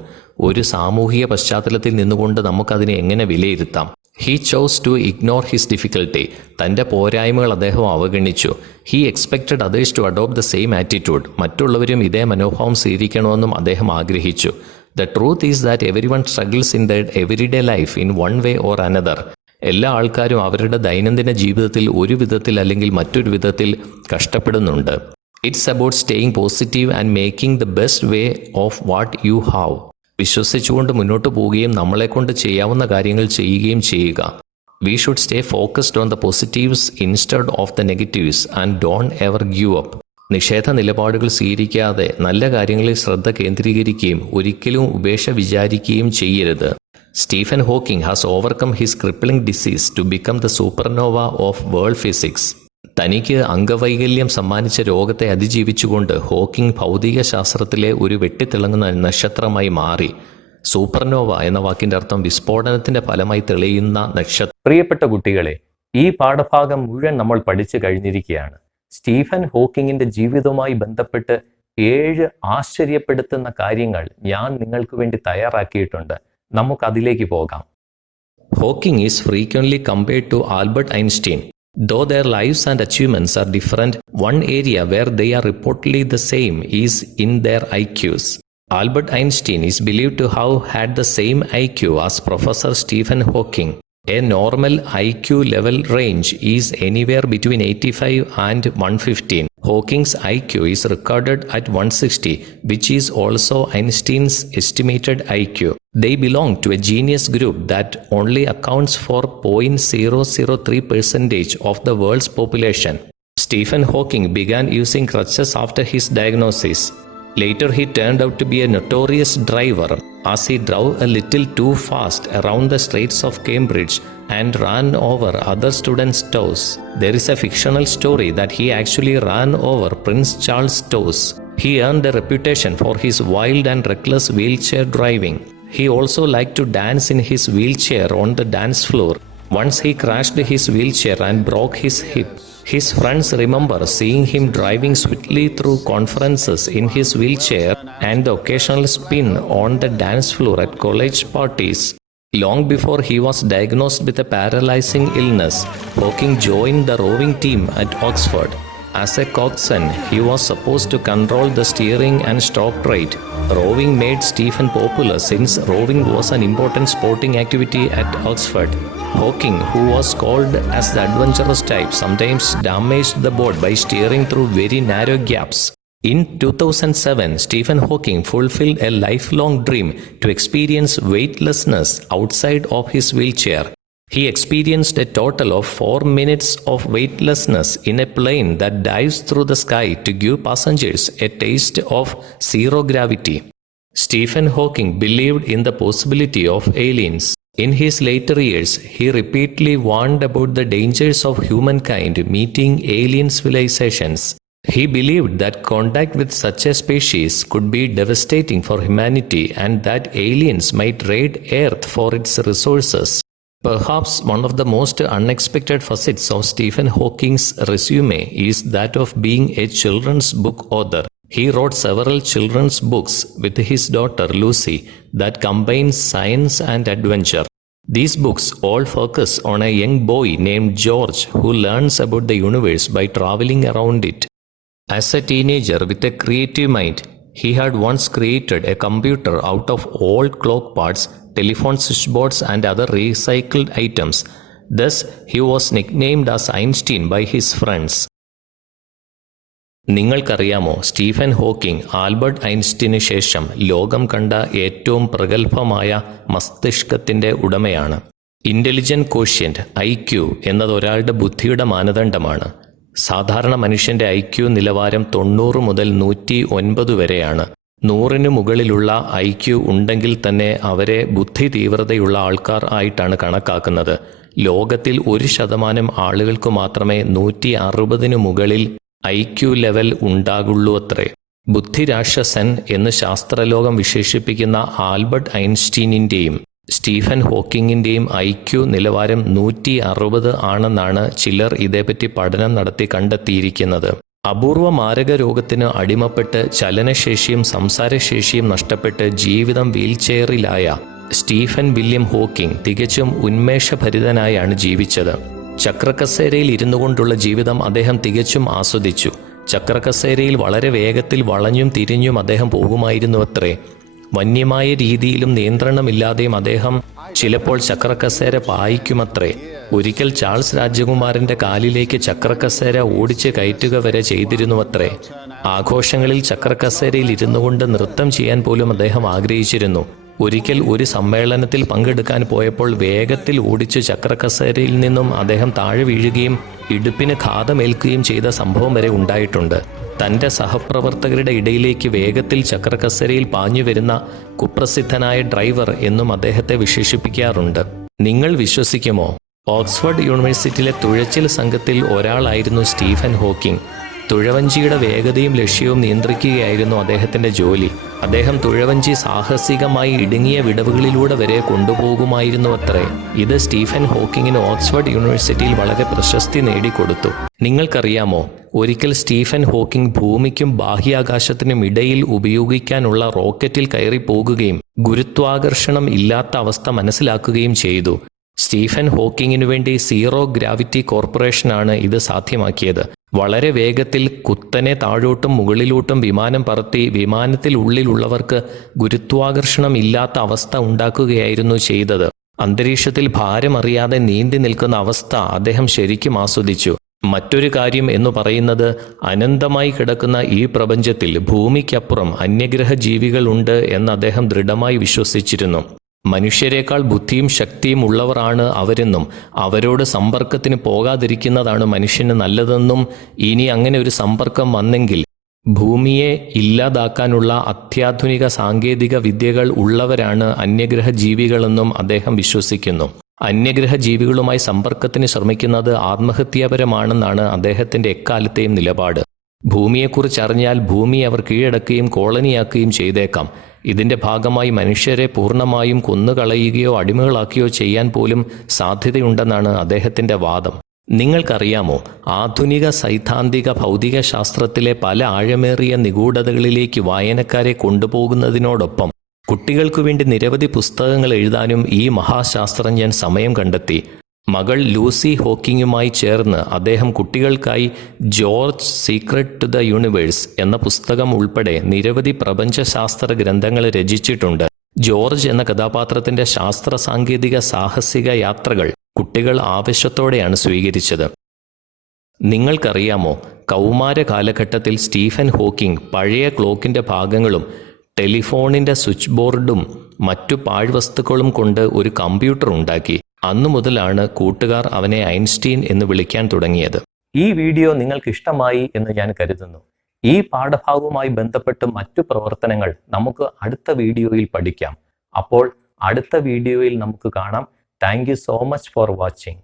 ഒരു സാമൂഹിക പശ്ചാത്തലത്തിൽ നിന്നുകൊണ്ട് നമുക്കതിനെ എങ്ങനെ വിലയിരുത്താം? He chose to ignore his difficulty. തൻ്റെ പോരായ്മകൾ അദ്ദേഹം അവഗണിച്ചു. He expected others to adopt the same attitude. മറ്റുള്ളവരും ഇതേ മനോഭാവം സ്വീകരിക്കണമെന്നും അദ്ദേഹം ആഗ്രഹിച്ചു. The truth is that everyone struggles in their everyday life in one way or another. എല്ലാ ആൾക്കാരും അവരുടെ ദൈനംദിന ജീവിതത്തിൽ ഒരു വിധത്തിൽ അല്ലെങ്കിൽ മറ്റൊരു വിധത്തിൽ കഷ്ടപ്പെടുന്നുണ്ട്. It's about staying positive and making the best way of what you have. വിശ്വസിച്ചുകൊണ്ട് മുന്നോട്ട് പോവുകയും നമ്മളെക്കൊണ്ട് ചെയ്യാവുന്ന കാര്യങ്ങൾ ചെയ്യുകയും ചെയ്യുക. We should stay focused on the positives instead of the negatives and don't ever give up. നിഷേധ നിലപാടുകൾ സ്വീകരിക്കാതെ നല്ല കാര്യങ്ങളിൽ ശ്രദ്ധ കേന്ദ്രീകരിക്കുകയും ഒരിക്കലും ഉപേക്ഷ വിചാരിക്കുകയും ചെയ്യരുത്. Stephen Hawking has overcome his crippling disease to become the supernova of world physics. തനിക്ക് അംഗവൈകല്യം സമ്മാനിച്ച രോഗത്തെ അതിജീവിച്ചുകൊണ്ട് ഹോക്കിംഗ് ഭൗതിക ശാസ്ത്രത്തിലെ ഒരു വെട്ടിത്തിളങ്ങുന്ന നക്ഷത്രമായി മാറി. സൂപ്പർനോവ എന്ന വാക്കിൻ്റെ അർത്ഥം വിസ്ഫോടനത്തിൻ്റെ ഫലമായി തെളിയുന്ന നക്ഷത്രം. പ്രിയപ്പെട്ട കുട്ടികളെ, ഈ പാഠഭാഗം മുഴുവൻ നമ്മൾ പഠിച്ചു കഴിഞ്ഞിരിക്കുകയാണ്. സ്റ്റീഫൻ ഹോക്കിങ്ങിൻ്റെ ജീവിതവുമായി ബന്ധപ്പെട്ട് 7 ആശ്ചര്യപ്പെടുത്തുന്ന കാര്യങ്ങൾ ഞാൻ നിങ്ങൾക്ക് വേണ്ടി തയ്യാറാക്കിയിട്ടുണ്ട്. നമുക്കതിലേക്ക് പോകാം. Hawking is frequently compared to Albert Einstein. Though their lives and achievements are different, one area where they are reportedly the same is in their IQs. Albert Einstein is believed to have had the same IQ as Professor Stephen Hawking. A normal IQ level range is anywhere between 85 and 115. Hawking's IQ is recorded at 160, which is also Einstein's estimated IQ. They belong to a genius group that only accounts for 0.003% of the world's population. Stephen Hawking began using crutches after his diagnosis. Later, he turned out to be a notorious driver as he drove a little too fast around the streets of Cambridge and ran over other students' toes. There is a fictional story that he actually ran over Prince Charles' toes. He earned a reputation for his wild and reckless wheelchair driving. He also liked to dance in his wheelchair on the dance floor. Once he crashed his wheelchair and broke his hip. His friends remember seeing him driving swiftly through conferences in his wheelchair and the occasional spin on the dance floor at college parties. Long before he was diagnosed with a paralyzing illness, Hawking joined the rowing team at Oxford. As a coxswain, he was supposed to control the steering and stroke rate. Rowing made Stephen popular since rowing was an important sporting activity at Oxford. Hawking, who was called as the adventurous type, sometimes damaged the boat by steering through very narrow gaps. In 2007, Stephen Hawking fulfilled a lifelong dream to experience weightlessness outside of his wheelchair. He experienced a total of 4 minutes of weightlessness in a plane that dives through the sky to give passengers a taste of zero gravity. Stephen Hawking believed in the possibility of aliens. In his later years, he repeatedly warned about the dangers of humankind meeting alien civilizations. He believed that contact with such a species could be devastating for humanity and that aliens might raid Earth for its resources. Perhaps one of the most unexpected facets of Stephen Hawking's resume is that of being a children's book author. He wrote several children's books with his daughter Lucy that combine science and adventure. These books all focus on a young boy named George who learns about the universe by traveling around it. As a teenager with a creative mind, he had once created a computer out of old clock parts, telephone switchboards and other recycled items. Thus, he was nicknamed as Einstein by his friends. നിങ്ങൾക്കറിയാമോ, Stephen Hawking Albert ഐൻസ്റ്റീന് ശേഷം ലോകം കണ്ട ഏറ്റവും പ്രഗത്ഭമായ മസ്തിഷ്കത്തിൻ്റെ ഉടമയാണ്. Intelligent quotient IQ എന്നത് ഒരാളുടെ ബുദ്ധിയുടെ മാനദണ്ഡമാണ്. സാധാരണ മനുഷ്യൻ്റെ IQ നിലവാരം 90 മുതൽ 109 വരെയാണ്. 100-ന് മുകളിലുള്ള IQ ഉണ്ടെങ്കിൽ തന്നെ അവരെ ബുദ്ധി തീവ്രതയുള്ള ആൾക്കാർ ആയിട്ടാണ് കണക്കാക്കുന്നത്. ലോകത്തിൽ 1% ആളുകൾക്ക് മാത്രമേ 160-ന് മുകളിൽ IQ ലെവൽ ഉണ്ടാകുള്ളൂ അത്രേ. ബുദ്ധിരാക്ഷസൻ എന്ന് ശാസ്ത്രലോകം വിശേഷിപ്പിക്കുന്ന ആൽബർട്ട് ഐൻസ്റ്റീനിൻ്റെയും സ്റ്റീഫൻ ഹോക്കിങ്ങിൻ്റെയും IQ നിലവാരം 160 ആണെന്നാണ് ചിലർ ഇതേപ്പറ്റി പഠനം നടത്തി കണ്ടെത്തിയിരിക്കുന്നത്. അപൂർവ മാരക രോഗത്തിന് അടിമപ്പെട്ട് ചലനശേഷിയും സംസാരശേഷിയും നഷ്ടപ്പെട്ട് ജീവിതം വീൽചെയറിലായ സ്റ്റീഫൻ വില്യം ഹോക്കിംഗ് തികച്ചും ഉന്മേഷഭരിതനായാണ് ജീവിച്ചത്. ചക്രക്കസേരയിൽ ഇരുന്നു കൊണ്ടുള്ള ജീവിതം അദ്ദേഹം തികച്ചും ആസ്വദിച്ചു. ചക്രക്കസേരയിൽ വളരെ വേഗത്തിൽ വളഞ്ഞും തിരിഞ്ഞും അദ്ദേഹം പോകുമായിരുന്നു അത്രേ. വന്യമായ രീതിയിലും നിയന്ത്രണമില്ലാതെയും അദ്ദേഹം ചിലപ്പോൾ ചക്രക്കസേര പായിക്കുമത്രേ. ഒരിക്കൽ ചാൾസ് രാജകുമാരൻ്റെ കാലിലേക്ക് ചക്രക്കസേര ഓടിച്ച് കയറ്റുക വരെ ചെയ്തിരുന്നുവത്രേ. ആഘോഷങ്ങളിൽ ചക്രക്കസേരയിൽ ഇരുന്നു കൊണ്ട് നൃത്തം ചെയ്യാൻ പോലും അദ്ദേഹം ആഗ്രഹിച്ചിരുന്നു. ഒരിക്കൽ ഒരു സമ്മേളനത്തിൽ പങ്കെടുക്കാൻ പോയപ്പോൾ വേഗത്തിൽ ഓടിച്ച് ചക്രക്കസേരയിൽ നിന്നും അദ്ദേഹം താഴെ വീഴുകയും ഇടുപ്പിന് ഘാതമേൽക്കുകയും ചെയ്ത സംഭവം വരെ ഉണ്ടായിട്ടുണ്ട്. തൻ്റെ സഹപ്രവർത്തകരുടെ ഇടയിലേക്ക് വേഗത്തിൽ ചക്രക്കസേരയിൽ പാഞ്ഞു വരുന്ന കുപ്രസിദ്ധനായ ഡ്രൈവർ എന്നും അദ്ദേഹത്തെ വിശേഷിപ്പിക്കാറുണ്ട്. നിങ്ങൾ വിശ്വസിക്കുമോ, ഓക്സ്ഫോർഡ് യൂണിവേഴ്സിറ്റിയിലെ തുഴച്ചിൽ സംഘത്തിൽ ഒരാളായിരുന്നു സ്റ്റീഫൻ ഹോക്കിംഗ്. തുഴവഞ്ചിയുടെ വേഗതയും ലക്ഷ്യവും നിയന്ത്രിക്കുകയായിരുന്നു അദ്ദേഹത്തിൻ്റെ ജോലി. അദ്ദേഹം തുഴവഞ്ചി സാഹസികമായി ഇടുങ്ങിയ വിടവുകളിലൂടെ വരെ കൊണ്ടുപോകുമായിരുന്നു അത്രേ. ഇത് സ്റ്റീഫൻ ഹോക്കിങ്ങിന് ഓക്സ്ഫോർഡ് യൂണിവേഴ്സിറ്റിയിൽ വളരെ പ്രശസ്തി നേടിക്കൊടുത്തു. നിങ്ങൾക്കറിയാമോ, ഒരിക്കൽ സ്റ്റീഫൻ ഹോക്കിംഗ് ഭൂമിക്കും ബാഹ്യാകാശത്തിനും ഇടയിൽ ഉപയോഗിക്കാനുള്ള റോക്കറ്റിൽ കയറി പോകുകയും ഗുരുത്വാകർഷണം ഇല്ലാത്ത അവസ്ഥ മനസ്സിലാക്കുകയും ചെയ്തു. സ്റ്റീഫൻ ഹോക്കിങ്ങിനു വേണ്ടി സീറോ ഗ്രാവിറ്റി കോർപ്പറേഷനാണ് ഇത് സാധ്യമാക്കിയത്. വളരെ വേഗത്തിൽ കുത്തനെ താഴോട്ടും മുകളിലോട്ടും വിമാനം പറത്തി വിമാനത്തിൽ ഉള്ളിലുള്ളവർക്ക് ഗുരുത്വാകർഷണം ഇല്ലാത്ത അവസ്ഥ ഉണ്ടാക്കുകയായിരുന്നു ചെയ്തത്. അന്തരീക്ഷത്തിൽ ഭാരമറിയാതെ നീന്തി നിൽക്കുന്ന അവസ്ഥ അദ്ദേഹം ശരിക്കും ആസ്വദിച്ചു. മറ്റൊരു കാര്യം എന്നു പറയുന്നത്, അനന്തമായി കിടക്കുന്ന ഈ പ്രപഞ്ചത്തിൽ ഭൂമിക്കപ്പുറം അന്യഗ്രഹ ജീവികളുണ്ട് എന്ന് അദ്ദേഹം ദൃഢമായി വിശ്വസിച്ചിരുന്നു. മനുഷ്യരെക്കാൾ ബുദ്ധിയും ശക്തിയും ഉള്ളവരാണ് അവരെന്നും അവരോട് സമ്പർക്കത്തിന് പോകാതിരിക്കുന്നതാണ് മനുഷ്യന് നല്ലതെന്നും ഇനി അങ്ങനെ ഒരു സമ്പർക്കം വന്നെങ്കിൽ ഭൂമിയെ ഇല്ലാതാക്കാനുള്ള അത്യാധുനിക സാങ്കേതിക വിദ്യകൾ ഉള്ളവരാണ് അന്യഗ്രഹ ജീവികളെന്നും അദ്ദേഹം വിശ്വസിക്കുന്നു. അന്യഗ്രഹ ജീവികളുമായി സമ്പർക്കത്തിന് ശ്രമിക്കുന്നത് ആത്മഹത്യാപരമാണെന്നാണ് അദ്ദേഹത്തിന്റെ എക്കാലത്തെയും നിലപാട്. ഭൂമിയെക്കുറിച്ചറിഞ്ഞാൽ ഭൂമി അവർ കീഴടക്കുകയും കോളനിയാക്കുകയും ചെയ്തേക്കാം. ഇതിന്റെ ഭാഗമായി മനുഷ്യരെ പൂർണ്ണമായും കൊന്നുകളയുകയോ അടിമകളാക്കുകയോ ചെയ്യാൻ പോലും സാധ്യതയുണ്ടെന്നാണ് അദ്ദേഹത്തിന്റെ വാദം. നിങ്ങൾക്കറിയാമോ, ആധുനിക സൈദ്ധാന്തിക ഭൗതിക ശാസ്ത്രത്തിലെ പല ആഴമേറിയ നിഗൂഢതകളിലേക്ക് വായനക്കാരെ കൊണ്ടുപോകുന്നതിനോടൊപ്പം കുട്ടികൾക്കു വേണ്ടി നിരവധി പുസ്തകങ്ങൾ എഴുതാനും ഈ മഹാശാസ്ത്രജ്ഞൻ സമയം കണ്ടെത്തി. മകൾ ലൂസി ഹോക്കിങ്ങുമായി ചേർന്ന് അദ്ദേഹം കുട്ടികൾക്കായി George secret to the universe എന്ന പുസ്തകം ഉൾപ്പെടെ നിരവധി പ്രപഞ്ചശാസ്ത്ര ഗ്രന്ഥങ്ങൾ രചിച്ചിട്ടുണ്ട്. ജോർജ് എന്ന കഥാപാത്രത്തിന്റെ ശാസ്ത്ര സാങ്കേതിക സാഹസിക യാത്രകൾ കുട്ടികൾ ആവേശത്തോടെയാണ് സ്വീകരിച്ചത്. നിങ്ങൾക്കറിയാമോ, കൗമാര കാലഘട്ടത്തിൽ സ്റ്റീഫൻ ഹോക്കിംഗ് പഴയ ക്ലോക്കിന്റെ ഭാഗങ്ങളും ടെലിഫോണിന്റെ സ്വിച്ച് ബോർഡും മറ്റു പാഴ്വസ്തുക്കളും കൊണ്ട് ഒരു കമ്പ്യൂട്ടർ ഉണ്ടാക്കി. അന്നു മുതലാണ് കൂട്ടുകാർ അവനെ ഐൻസ്റ്റീൻ എന്ന് വിളിക്കാൻ തുടങ്ങിയത്. ഈ വീഡിയോ നിങ്ങൾക്ക് ഇഷ്ടമായി എന്ന് ഞാൻ കരുതുന്നു. ഈ പാഠഭാഗവുമായി ബന്ധപ്പെട്ട് മറ്റു പ്രവർത്തനങ്ങൾ നമുക്ക് അടുത്ത വീഡിയോയിൽ പഠിക്കാം. അപ്പോൾ അടുത്ത വീഡിയോയിൽ നമുക്ക് കാണാം. Thank you so much for watching.